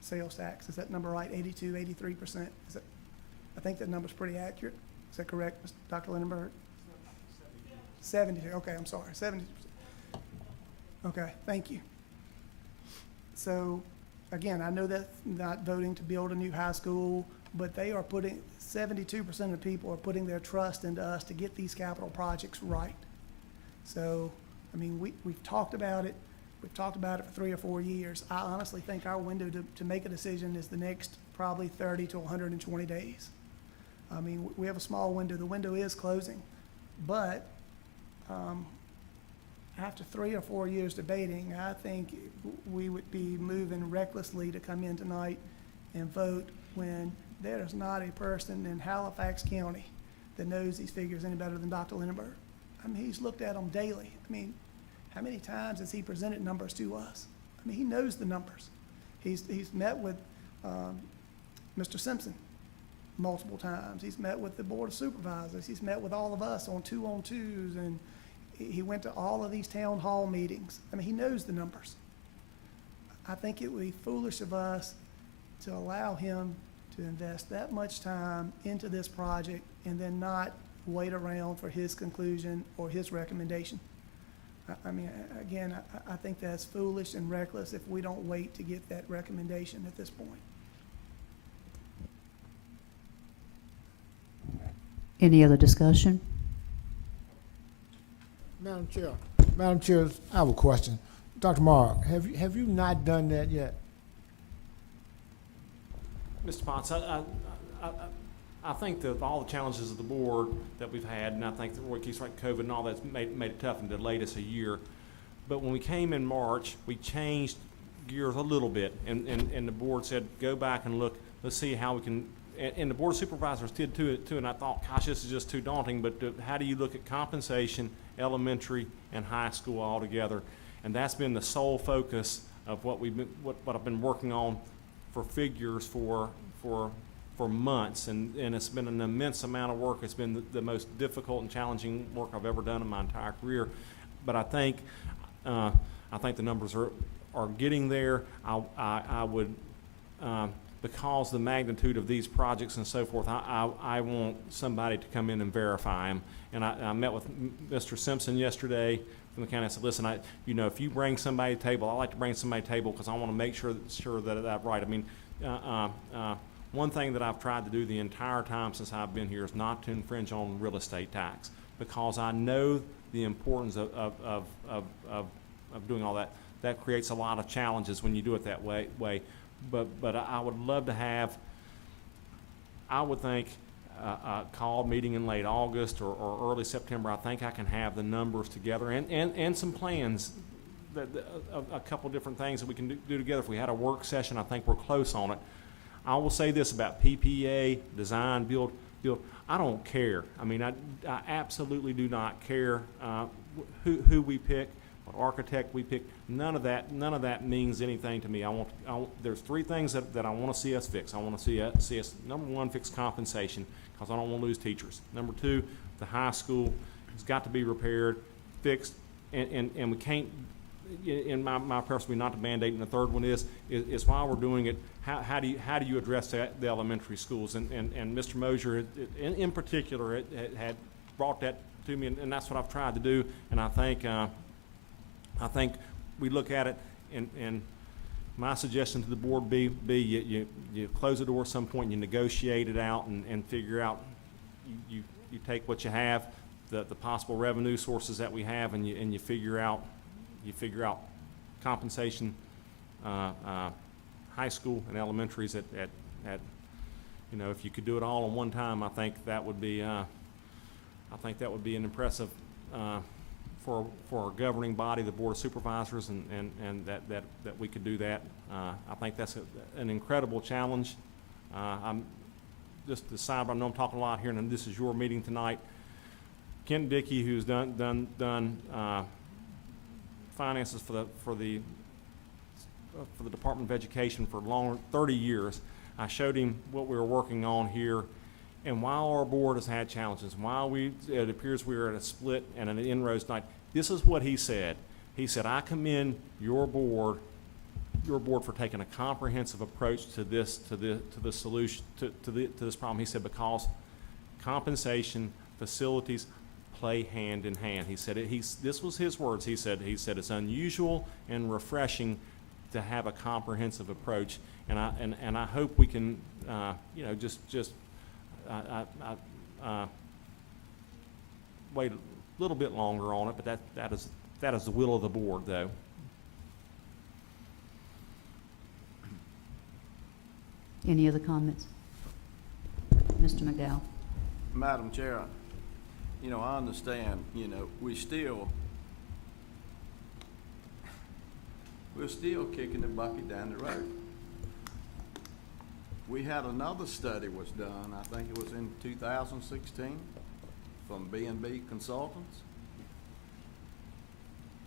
sales tax. Is that number right? 82, 83%? I think that number's pretty accurate. Is that correct, Dr. Lindenberg? 72. Okay, I'm sorry. 70%. Okay, thank you. So, again, I know that's not voting to build a new high school, but they are 72% of people are putting their trust into us to get these capital projects right. So, we've talked about it. We've talked about it for 3 or 4 years. I honestly think our window to make a decision is the next probably 30 to 120 days. We have a small window. The window is closing, but after 3 or 4 years debating, I think we would be moving recklessly to come in tonight and vote when there is not a person in Halifax County that knows these figures any better than Dr. Lindenberg. He's looked at them daily. How many times has he presented numbers to us? He knows the numbers. He's met with Mr. Simpson multiple times. He's met with the Board of Supervisors. He's met with all of us on 2-on-2s, and he went to all of these town hall meetings. He knows the numbers. I think it would be foolish of us to allow him to invest that much time into this project and then not wait around for his conclusion or his recommendation. Again, I think that's foolish and reckless if we don't wait to get that recommendation at this point. Any other discussion? Madam Chair, I have a question. Dr. Mark, have you not done that yet? Mr. Potts, I think that all the challenges of the board that we've had, and I think that Roy Keith's right, COVID and all that's made it tough and delayed us a year. But when we came in March, we changed gears a little bit, and the board said, go back and look, let's see how we can, and the Board of Supervisors did too, and I thought, gosh, this is just too daunting, but how do you look at compensation, elementary and high school all together? And that's been the sole focus of what I've been working on for figures for months, and it's been an immense amount of work. It's been the most difficult and challenging work I've ever done in my entire career. But I think the numbers are getting there. I would, because the magnitude of these projects and so forth, I want somebody to come in and verify them. And I met with Mr. Simpson yesterday from the county. I said, listen, if you bring somebody to the table, I like to bring somebody to the table because I want to make sure that that's right. One thing that I've tried to do the entire time since I've been here is not to infringe on real estate tax, because I know the importance of doing all that. That creates a lot of challenges when you do it that way. But I would love to have, I would think, a call meeting in late August or early September. I think I can have the numbers together and some plans, a couple different things that we can do together. If we had a work session, I think we're close on it. I will say this about PPA, design, build, I don't care. I mean, I absolutely do not care who we pick, what architect we pick. None of that means anything to me. There's three things that I want to see us fix. I want to see us, number one, fix compensation, because I don't want to lose teachers. Number two, the high school has got to be repaired, fixed, and we can't, in my personal, not to Band-Aid. And the third one is while we're doing it, how do you address the elementary schools? And Mr. Mosier, in particular, had brought that to me, and that's what I've tried to do. And I think we look at it, and my suggestion to the board be you close the door at some point, and you negotiate it out, and figure out, you take what you have, the possible revenue sources that we have, and you figure out compensation, high school and elementaries at if you could do it all in one time, I think that would be an impressive for our governing body, the Board of Supervisors, and that we could do that. I think that's an incredible challenge. I'm just to sidebar, I know I'm talking a lot here, and this is your meeting tonight. Kent Dickey, who's done finances for the Department of Education for 30 years. I showed him what we were working on here, and while our board has had challenges, while it appears we are at a split and an inroads tonight, this is what he said. He said, "I commend your board for taking a comprehensive approach to this solution to this problem." He said, because compensation, facilities play hand in hand. He said this was his words. He said it's unusual and refreshing to have a comprehensive approach, and I hope we can wait a little bit longer on it, but that is the will of the board, though. Any other comments? Mr. McDowell? Madam Chair, I understand, we're still kicking the bucket down the road. We had another study was done, I think it was in 2016, from B&B Consultants.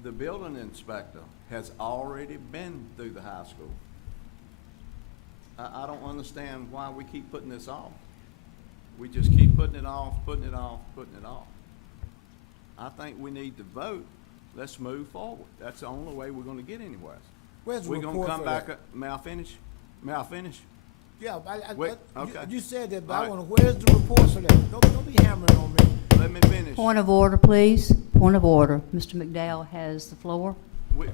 The building inspector has already been through the high school. I don't understand why we keep putting this off. We just keep putting it off. I think we need to vote. Let's move forward. That's the only way we're gonna get anywhere. Where's the We're gonna report come for back, that? may I finish? Yeah, Wait, okay. you said that, but All I right. want to, where's the report for that? Don't be hammering on me. Let me finish. Point of order, please. Point of order. Mr. McDowell has the floor.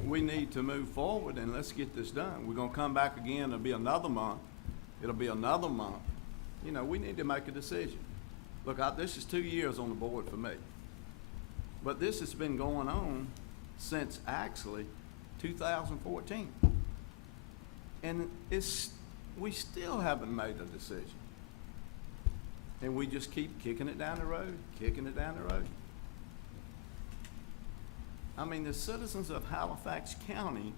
We need to move forward and let's get this done. We're gonna come back again, it'll be another month. We need to make a decision. Look, this is 2 years on the board for me. But this has been going on since actually 2014. And we still haven't made a decision. And we just keep kicking it down the road. I mean, the citizens of Halifax County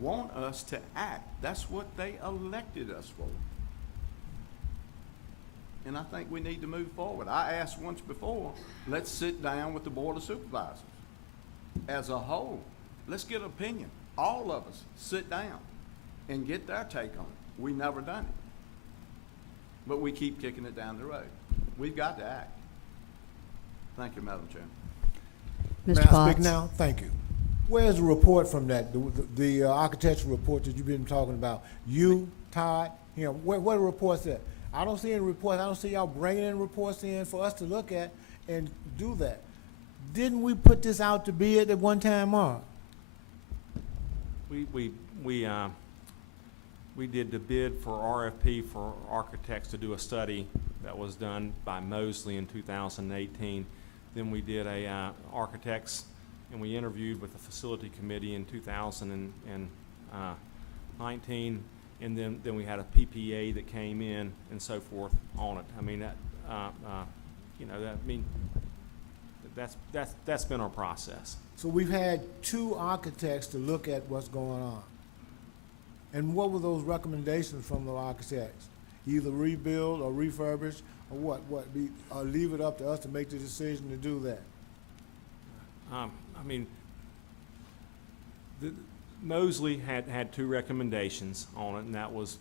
want us to act. That's what they elected us for. And I think we need to move forward. I asked once before, let's sit down with the Board of Supervisors as a whole. Let's get an opinion. All of us sit down and get their take on it. We never done it. But we keep kicking it down the road. We've got to act. Thank you, Madam Chair. May Mr. I speak Potts? now? Thank you. Where's the report from that, the architectural report that you've been talking about? You, Todd, him, where the report's at? I don't see any reports. I don't see y'all bringing in reports in for us to look at and do that. Didn't we put this out to bid at one time, Mark? We did the bid for RFP for architects to do a study that was done by Mosley in 2018. Then we did architects, and we interviewed with the facility committee in 2019, and then we had a PPA that came in and so forth on it. I mean, that's been our process. So we've had 2 architects to look at what's going on. And what were those recommendations from the architects? either rebuild or refurbish, or or leave it up to us to make the decision to do that? I mean, Mosley had two recommendations on it, and that was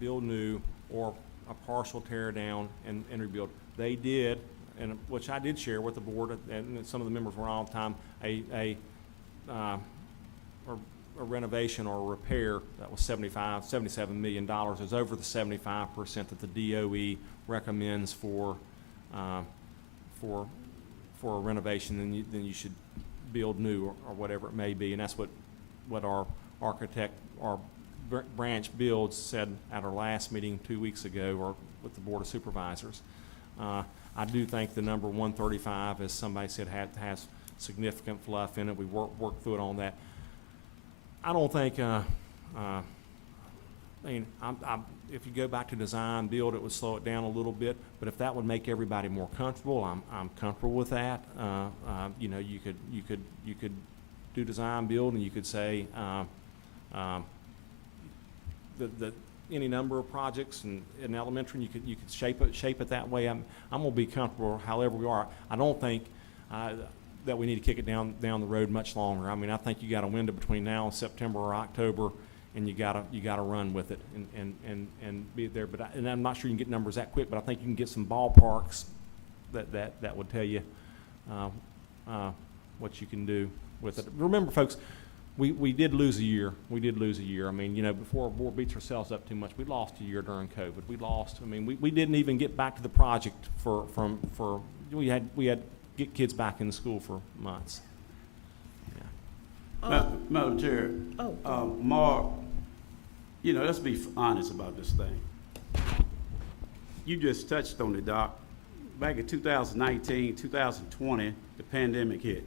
build new or a partial tear down and rebuild. They did, and which I did share with the board, and some of the members were all the time, a renovation or a repair that was $77 million is over the 75% that the DOE recommends for a renovation. Then you should build new or whatever it may be, and that's what our architect, our branch builds said at our last meeting 2 weeks ago, or with the Board of Supervisors. I do think the number 135, as somebody said, has significant fluff in it. We worked through it on that. I don't think, I mean, if you go back to design, build, it would slow it down a little bit, but if that would make everybody more comfortable, I'm comfortable with that. You know, you could do design, build, and you could say, any number of projects in elementary, and you could shape it that way. I'm gonna be comfortable however we are. I don't think that we need to kick it down the road much longer. I mean, I think you got a window between now and September or October, and you gotta run with it and be there. But and I'm not sure you can get numbers that quick, but I think you can get some ballparks that would tell you what you can do with it. Remember, folks, we did lose a year. We did lose a year. I mean, you know, before our board beats ourselves up too much, we lost a year during COVID. We lost. I mean, we didn't even get back to the project we had get kids back in school for months. Yeah. Madam Chair, Mark, you know, let's be honest about this thing. You just touched on it, Doc. Back in 2019, 2020, the pandemic hit.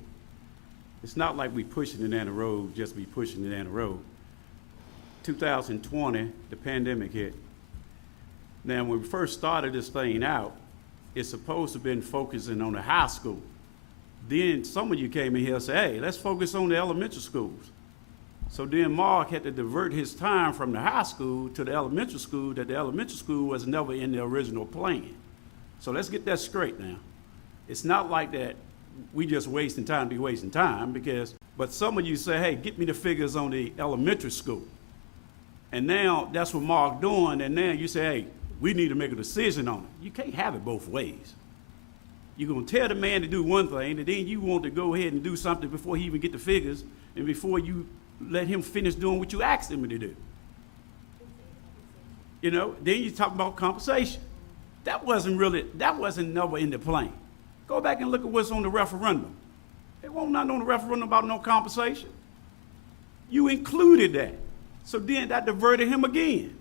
It's not like we pushing it down the road, just be pushing it down the road. 2020, the pandemic hit. Now, when we first started this thing out, it's supposed to have been focusing on the high school. Then some of you came in here and said, hey, let's focus on the elementary schools. So then Mark had to divert his time from the high school to the elementary school, that the elementary school was never in the original plan. So let's get that straight now. It's not like that we just wasting time to be wasting time, but some of you say, hey, get me the figures on the elementary school. And now that's what Mark doing, and now you say, hey, we need to make a decision on it. You can't have it both ways. You're gonna tell the man to do one thing, and then you want to go ahead and do something before he even get the figures, and before you let him finish doing what you asked him to do. You know, then you talk about compensation. That wasn't never in the plan. Go back and look at what's on the referendum. It won't not on the referendum about no compensation. You included that. So then that diverted him again.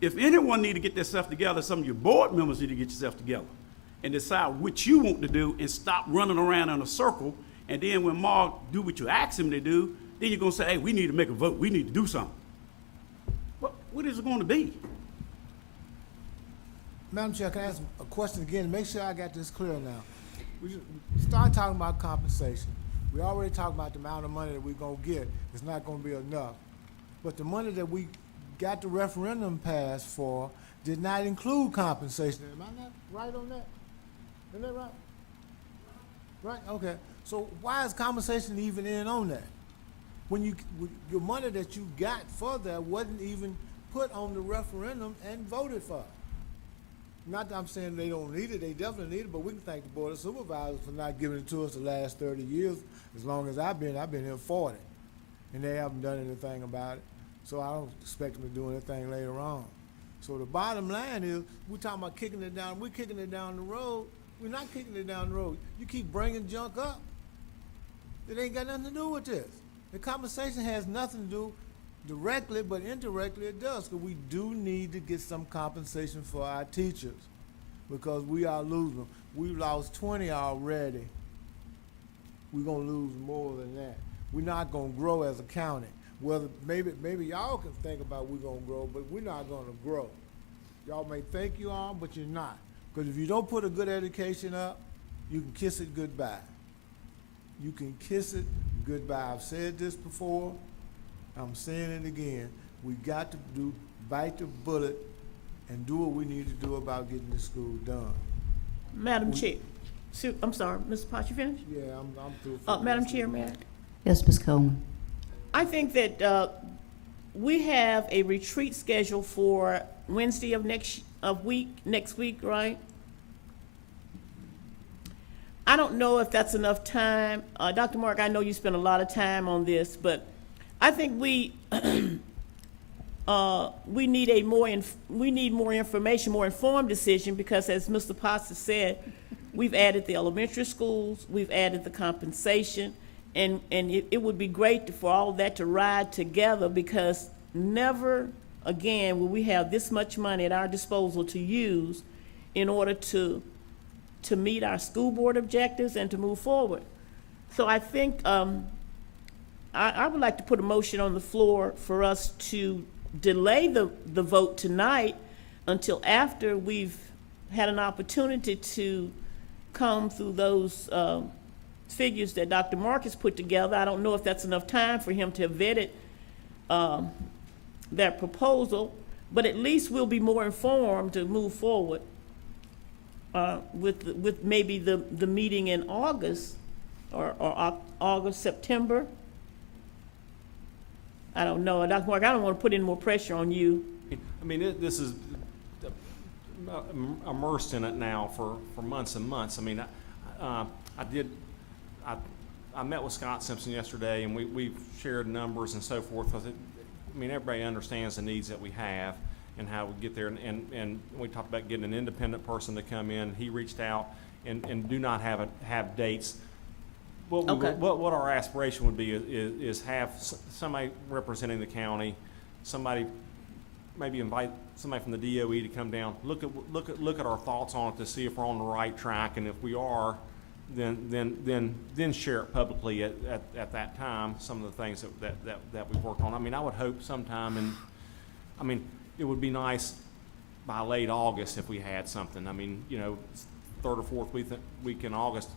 If anyone need to get themselves together, some of your board members need to get yourself together and decide what you want to do and stop running around in a circle. And then when Mark do what you ask him to do, then you're gonna say, hey, we need to make a vote. We need to do something. What is it going to be? Madam Chair, can I ask a question again? Make sure I got this clear now. We start talking about compensation. We already talked about the amount of money that we're gonna get. It's not gonna be enough. But the money that we got the referendum passed for did not include compensation. Am I not right on that? Isn't that right? Right, okay. So why is compensation even in on that? When your money that you got for that wasn't even put on the referendum and voted for. Not that I'm saying they don't need it, they definitely need it, but we can thank the Board of Supervisors for not giving it to us the last 30 years. As long as I've been here 40, and they haven't done anything about it. So I don't expect them to do anything later on. So the bottom line is, we're talking about kicking it down, we're kicking it down the road. We're not kicking it down the road. You keep bringing junk up. It ain't got nothing to do with this. The compensation has nothing to do directly, but indirectly it does, because we do need to get some compensation for our teachers, because we are losing them. We've lost 20 already. We're gonna lose more than that. We're not gonna grow as a county. Whether maybe y'all can think about we're gonna grow, but we're not gonna grow. Y'all may think you are, but you're not. Because if you don't put a good education up, you can kiss it goodbye. You can kiss it goodbye. I've said this before. I'm saying it again. We got to do bite the bullet and do what we need to do about getting this school done. Madam Chair, I'm sorry, Mr. Potts, you finished? Yeah, I'm through. for Madam this. Chair, may I? Yes, Ms. Coleman. I think that we have a retreat scheduled for Wednesday of next week, right? I don't know if that's enough time. Dr. Mark, I know you spent a lot of time on this, but I think we need more information, more informed decision, because as Mr. Potts has said, we've added the elementary schools, we've added the compensation, and it would be great for all of that to ride together, because never again will we have this much money at our disposal to use in order to meet our school board objectives and to move forward. So I think I would like to put a motion on the floor for us to delay the vote tonight until after we've had an opportunity to comb through those figures that Dr. Marcus put together. I don't know if that's enough time for him to have vetted that proposal, but at least we'll be more informed to move forward with maybe the meeting in August or August, September. I don't know. Dr. Mark, I don't want to put any more pressure on you. I mean, this is immersed in it now for months and months. I mean, I met with Scott Simpson yesterday, and we shared numbers and so forth. I mean, everybody understands the needs that we have and how we get there. And we talked about getting an independent person to come in. He reached out and do not have dates. What our aspiration would be is have somebody representing the county, maybe invite somebody from the DOE to come down, look at our thoughts on it to see if we're on the right track, and if we are, then share it publicly at that time, some of the things that we've worked on. I mean, I would hope sometime it would be nice by late August if we had something. I mean, you know, third or fourth week in August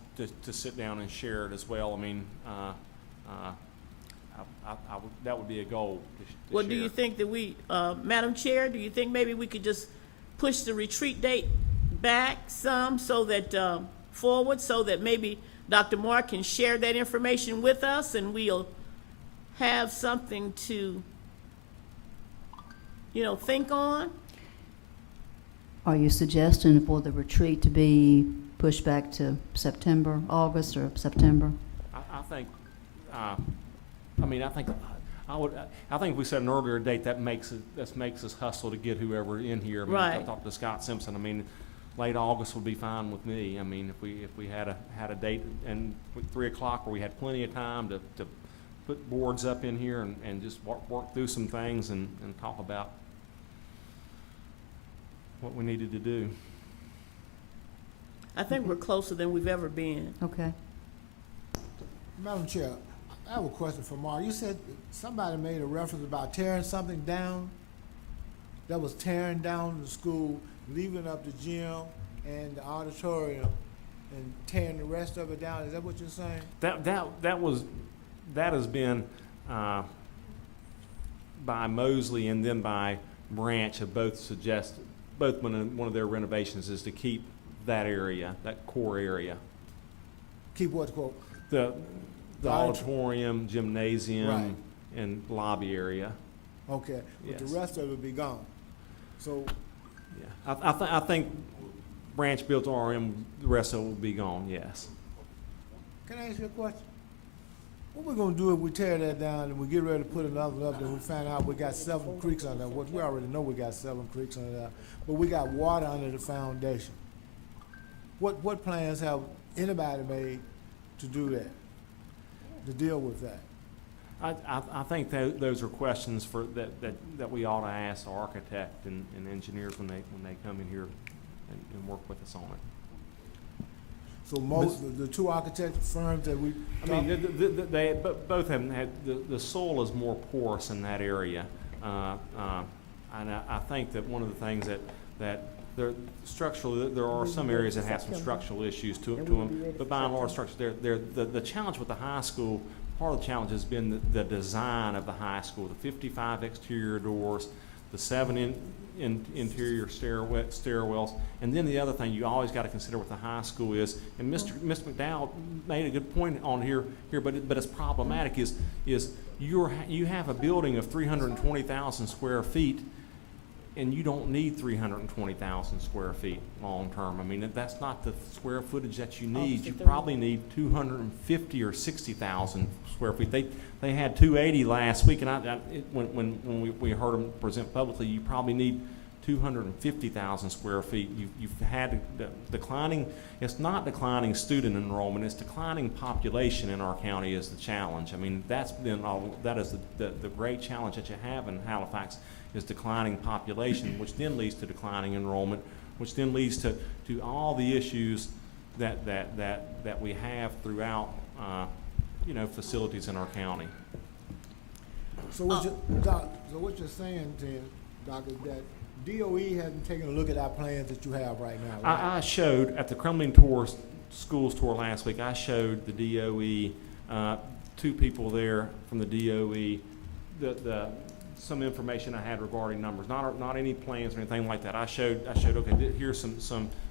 to sit down and share it as well. I mean, that would be a goal to Well, share. do you think that Madam Chair, do you think maybe we could just push the retreat date back some so that, forward, so that maybe Dr. Moore can share that information with us and we'll have something to, think on? Are you suggesting for the retreat to be pushed back to September, August, or September? I think if we set an earlier date, that makes us hustle to get whoever in here. I mean, I Right. talked to Scott Simpson. I mean, late August would be fine with me. I mean, if we had a date and 3 o'clock where we had plenty of time to put boards up in here and just work through some things and talk about what we needed to do. I think we're closer than we've ever been. Okay. Madam Chair, I have a question for Mark. You said somebody made a reference about tearing something down, that was tearing down the school, leaving up the gym and the auditorium and tearing the rest of it down. Is that what you're saying? That has been by Mosley and then by Branch have both one of their renovations is to keep that area, that core area. Keep what quote? The The auditorium, gymnasium, Right. and lobby area. Okay, but Yes. the rest of it will be gone. So, Yeah, I think Branch built RM, the rest of it will be gone, yes. can I ask you a question? What we gonna do if we tear that down and we get ready to put another one up and we find out we got 7 creeks under there? Which we already know we got 7 creeks under there, but we got water under the foundation. What plans have anybody made to do that, to deal with that? I think those are questions that we ought to ask the architect and engineers when they come in here and work with us on it. So the 2 architecture firms that we. I mean, they both haven't had, the soil is more porous in that area. And I think that one of the things that there structurally, there are some areas that have some structural issues to them, but by and large, the challenge with the high school, part of the challenge has been the design of the high school, the 55 exterior doors, the 7 interior stairwells. And then the other thing you always got to consider with the high school is, and Mr. McDowell made a good point on here, but it's problematic, is you have a building of 320,000 square feet, and you don't need 320,000 square feet long-term. I mean, that's not the square footage that you need. You probably need 250 or 60,000 square feet. They had 280 last week, and when we heard them present publicly, you probably need 250,000 square feet. You've had declining, it's not declining student enrollment, it's declining population in our county is the challenge. I mean, that is the great challenge that you have in Halifax, is declining population, which then leads to declining enrollment, which then leads to all the issues that we have throughout, facilities in our county. So what you're saying, then, Doc, is that DOE hasn't taken a look at our plans that you have right now, right? I showed, at the Crumbling Schools tour last week, I showed the DOE, 2 people there from the DOE, some information I had regarding numbers, not any plans or anything like that. I showed, okay, here's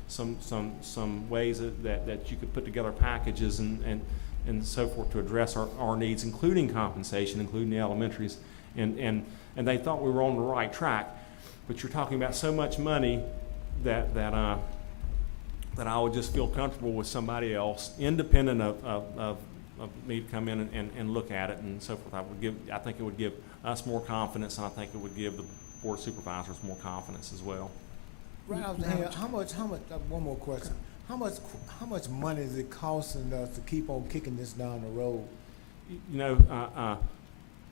some ways that you could put together packages and so forth to address our needs, including compensation, including the elementaries, and they thought we were on the right track. But you're talking about so much money that I would just feel comfortable with somebody else, independent of me, to come in and look at it and so forth. I think it would give us more confidence, and I think it would give the board of supervisors more confidence as well. Right out here, how much, one more question. How much money is it costing us to keep on kicking this down the road?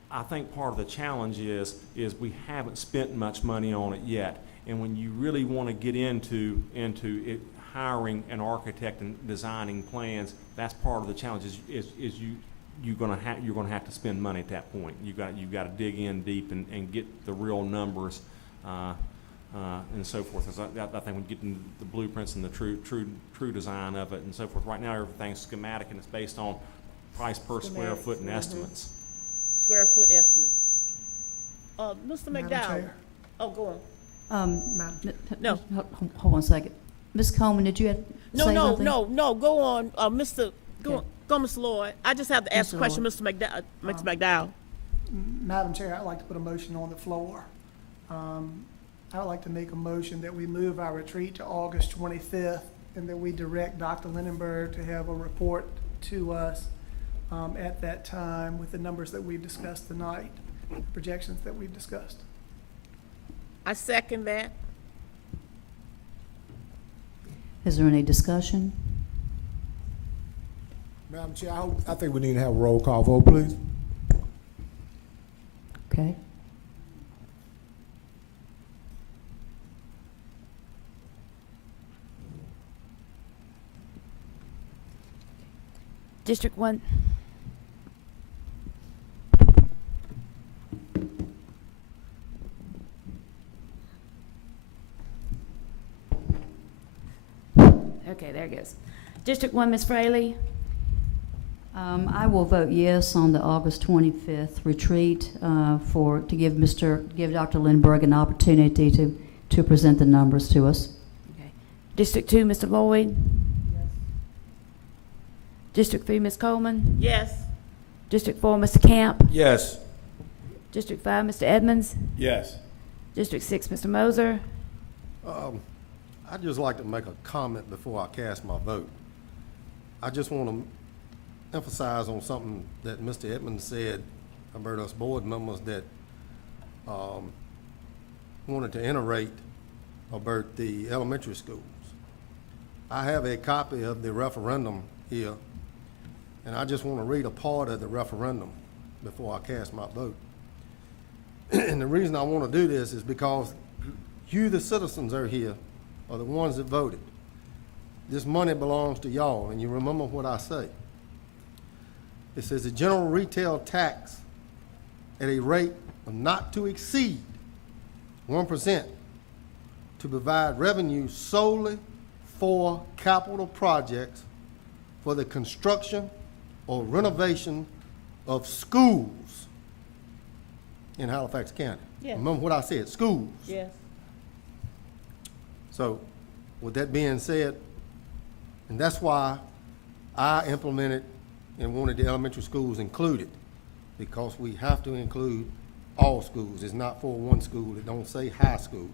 I think part of the challenge is we haven't spent much money on it yet. And when you really want to get into it, hiring an architect and designing plans, that's part of the challenge. You're going to have to spend money at that point. You've got to dig in deep and get the real numbers and so forth. So I think when you get into the blueprints and the true design of it and so forth. Right now everything's schematic and it's based on price per square foot and estimates. Square foot estimate. Mr. Madam McDowell. Chair. Oh, go on. No. Hold on a second. Ms. Coleman, did you have No, say no, something? no, go on, Okay. go, Mr. Lloyd. I just have to ask a Mr. question, Lloyd. Mr. McDowell. Madam Chair, I'd like to put a motion on the floor. I'd like to make a motion that we move our retreat to August 25th, and that we direct Dr. Lindenberg to have a report to us at that time with the numbers that we've discussed tonight, projections that we've discussed. I second that. Is there any discussion? Madam Chair, I think we need to have a roll call vote, please. Okay. District 1. Okay, there it goes. District 1, Ms. Fraley. I will vote yes on the August 25th retreat to give Dr. Lindbergh an opportunity to present the numbers to us. Okay. District 2, Mr. Lloyd. District 3, Ms. Coleman. Yes. District 4, Mr. Camp. Yes. District 5, Mr. Edmonds. Yes. District 6, Mr. Moser. I'd just like to make a comment before I cast my vote. I just want to emphasize on something that Mr. Edmonds said about us board members that wanted to iterate about the elementary schools. I have a copy of the referendum here, and I just want to read a part of the referendum before I cast my vote. And the reason I want to do this is because you, the citizens, are here, are the ones that voted. This money belongs to y'all, and you remember what I say. It says the general retail tax at a rate of not to exceed 1% to provide revenue solely for capital projects for the construction or renovation of schools in Halifax County. Yes. Remember what I said, schools. Yes. So, with that being said, and that's why I implemented and wanted the elementary schools included, because we have to include all schools. It's not for one school. It don't say high school.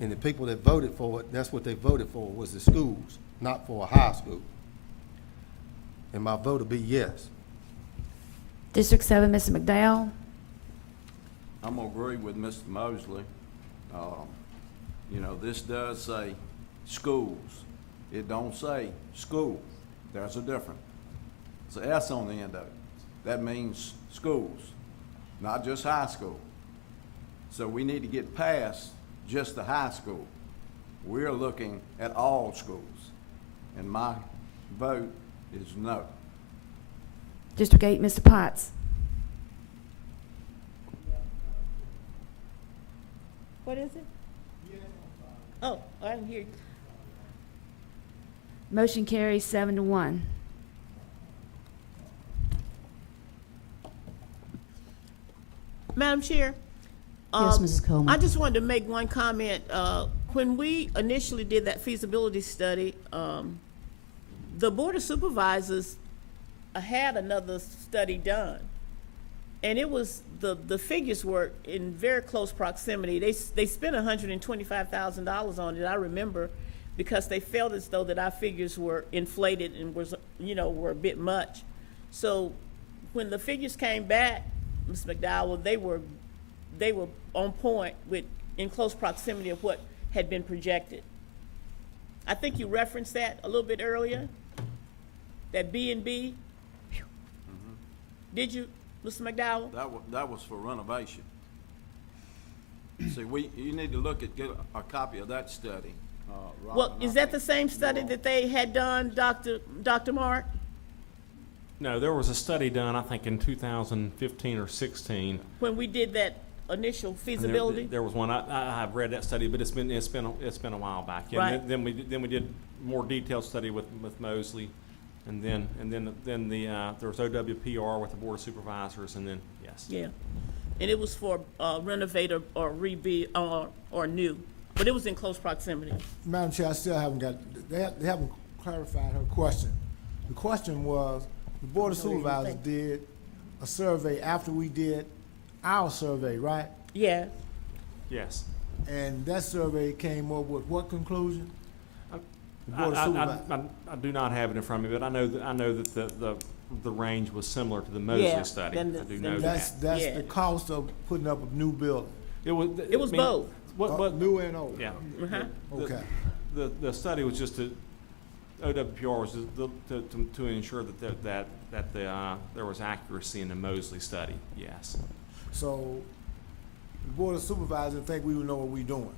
And the people that voted for it, that's what they voted for, was the schools, not for a high school. And my vote will be yes. District 7, Mr. McDowell? I'm gonna agree with Mr. Mosley. You know, this does say schools. It don't say school. There's a difference. It's an S on the end of it. That means schools, not just high school. So we need to get past just the high school. We're looking at all schools. And my vote is no. District 8, Mr. Potts? What is it? Oh, I didn't hear you. Motion carries 7-1. Madam Chair? Yes, Mrs. Coleman. I just wanted to make one comment. When we initially did that feasibility study, the Board of Supervisors had another study done. And it was, the figures were in very close proximity. They spent $125,000 on it, I remember, because they felt as though that our figures were inflated and were a bit much. So when the figures came back, Ms. McDowell, they were on point in close proximity of what had been projected. I think you referenced that a little bit earlier, that B&B. Did you, Mr. McDowell? That was for renovation. See, you need to get a copy of that study. Well, is that the same study that they had done, Dr. Mark? No, there was a study done, I think, in 2015 or 16. When we did that initial And feasibility? There was one, I have read that study, but it's been a while back. And Right. Then we did more detailed study with Mosley, and then there was OWPR with the Board of Supervisors, and then, yes. Yeah. And it was for renovate or rebuild or new, but it was in close proximity. Madam Chair, I still haven't they haven't clarified her question. The question was, the Board of Supervisors did a survey after we did our survey, right? Yeah. Yes. And that survey came up with what conclusion? The Board of Supervisors. I do not have it in front of me, but I know that the range was similar to the Mosley Yeah, study. then I do know that. That's Yeah. the cost of putting up a new building. It was It was both. What, New and old. yeah. Uh-huh. Okay. The study was just OWPR was to ensure that there was accuracy in the Mosley study, yes. So the Board of Supervisors think we would know what we're doing.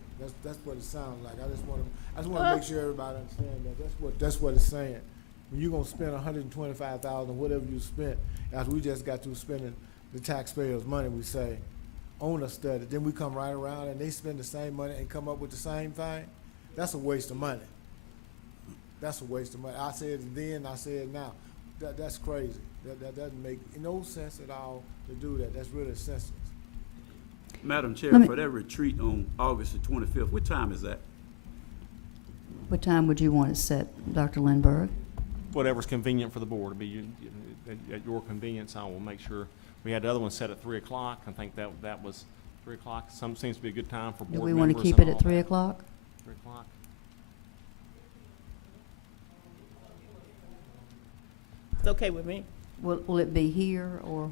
That's what it sounds like. I just want to make sure everybody understands that. That's what it's saying. When you're gonna spend $125,000, whatever you spent, after we just got through spending the taxpayers' money, we say, on a study, then we come right around and they spend the same money and come up with the same thing. That's a waste of money. That's a waste of money. I said it then, I say it now. That's crazy. That doesn't make no sense at all to do that. That's really senseless. Madam Chair, Let me- for that retreat on August the 25th, what time is that? What time would you want it set, Dr. Lindberg? Whatever's convenient for the board, at your convenience, I will make sure. We had the other one set at 3 o'clock. I think that was 3 o'clock. Seems to be a good time for Do board we members. want to keep and it at all 3 that. o'clock? 3 o'clock. It's okay with me. Will it be here or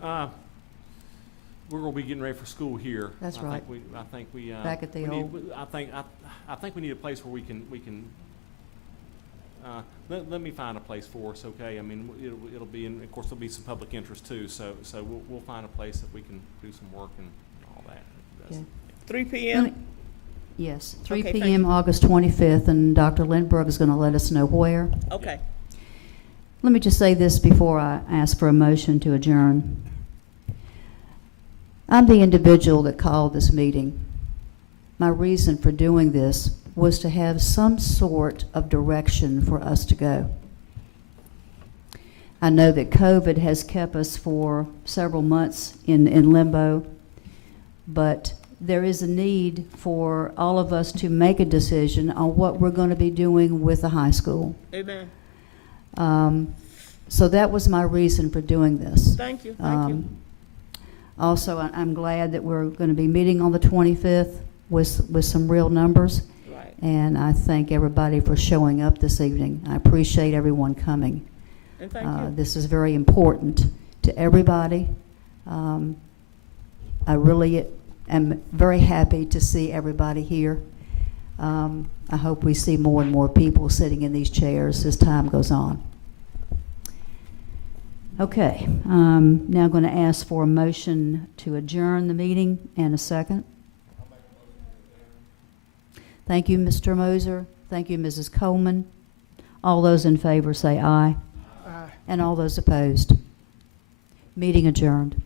We're gonna be getting ready for school here. That's I right. think we. Back at the we need- old- I think we need a place where we can. Let me find a place for us, okay? I mean, it'll be, and of course, there'll be some public interest too, so we'll find a place that we can do some work and all that. Okay. 3 Let p.m.? me- Yes, 3 Okay, thank p.m. August 25th, and Dr. Lindberg is going to let us know where. Okay. Let me just say this before I ask for a motion to adjourn. I'm the individual that called this meeting. My reason for doing this was to have some sort of direction for us to go. I know that COVID has kept us for several months in limbo, but there is a need for all of us to make a decision on what we're going to be doing with the high school. Amen. So that was my reason for doing this. Thank you, thank you. Also, I'm glad that we're going to be meeting on the 25th with some real numbers. Right. And I thank everybody for showing up this evening. I appreciate everyone coming. And thank you. This is very important to everybody. I really am very happy to see everybody here. I hope we see more and more people sitting in these chairs as time goes on. Okay, now going to ask for a motion to adjourn the meeting and a second. Thank you, Mr. Moser. Thank you, Mrs. Coleman. All those in favor say aye. Aye. And all those opposed. Meeting adjourned.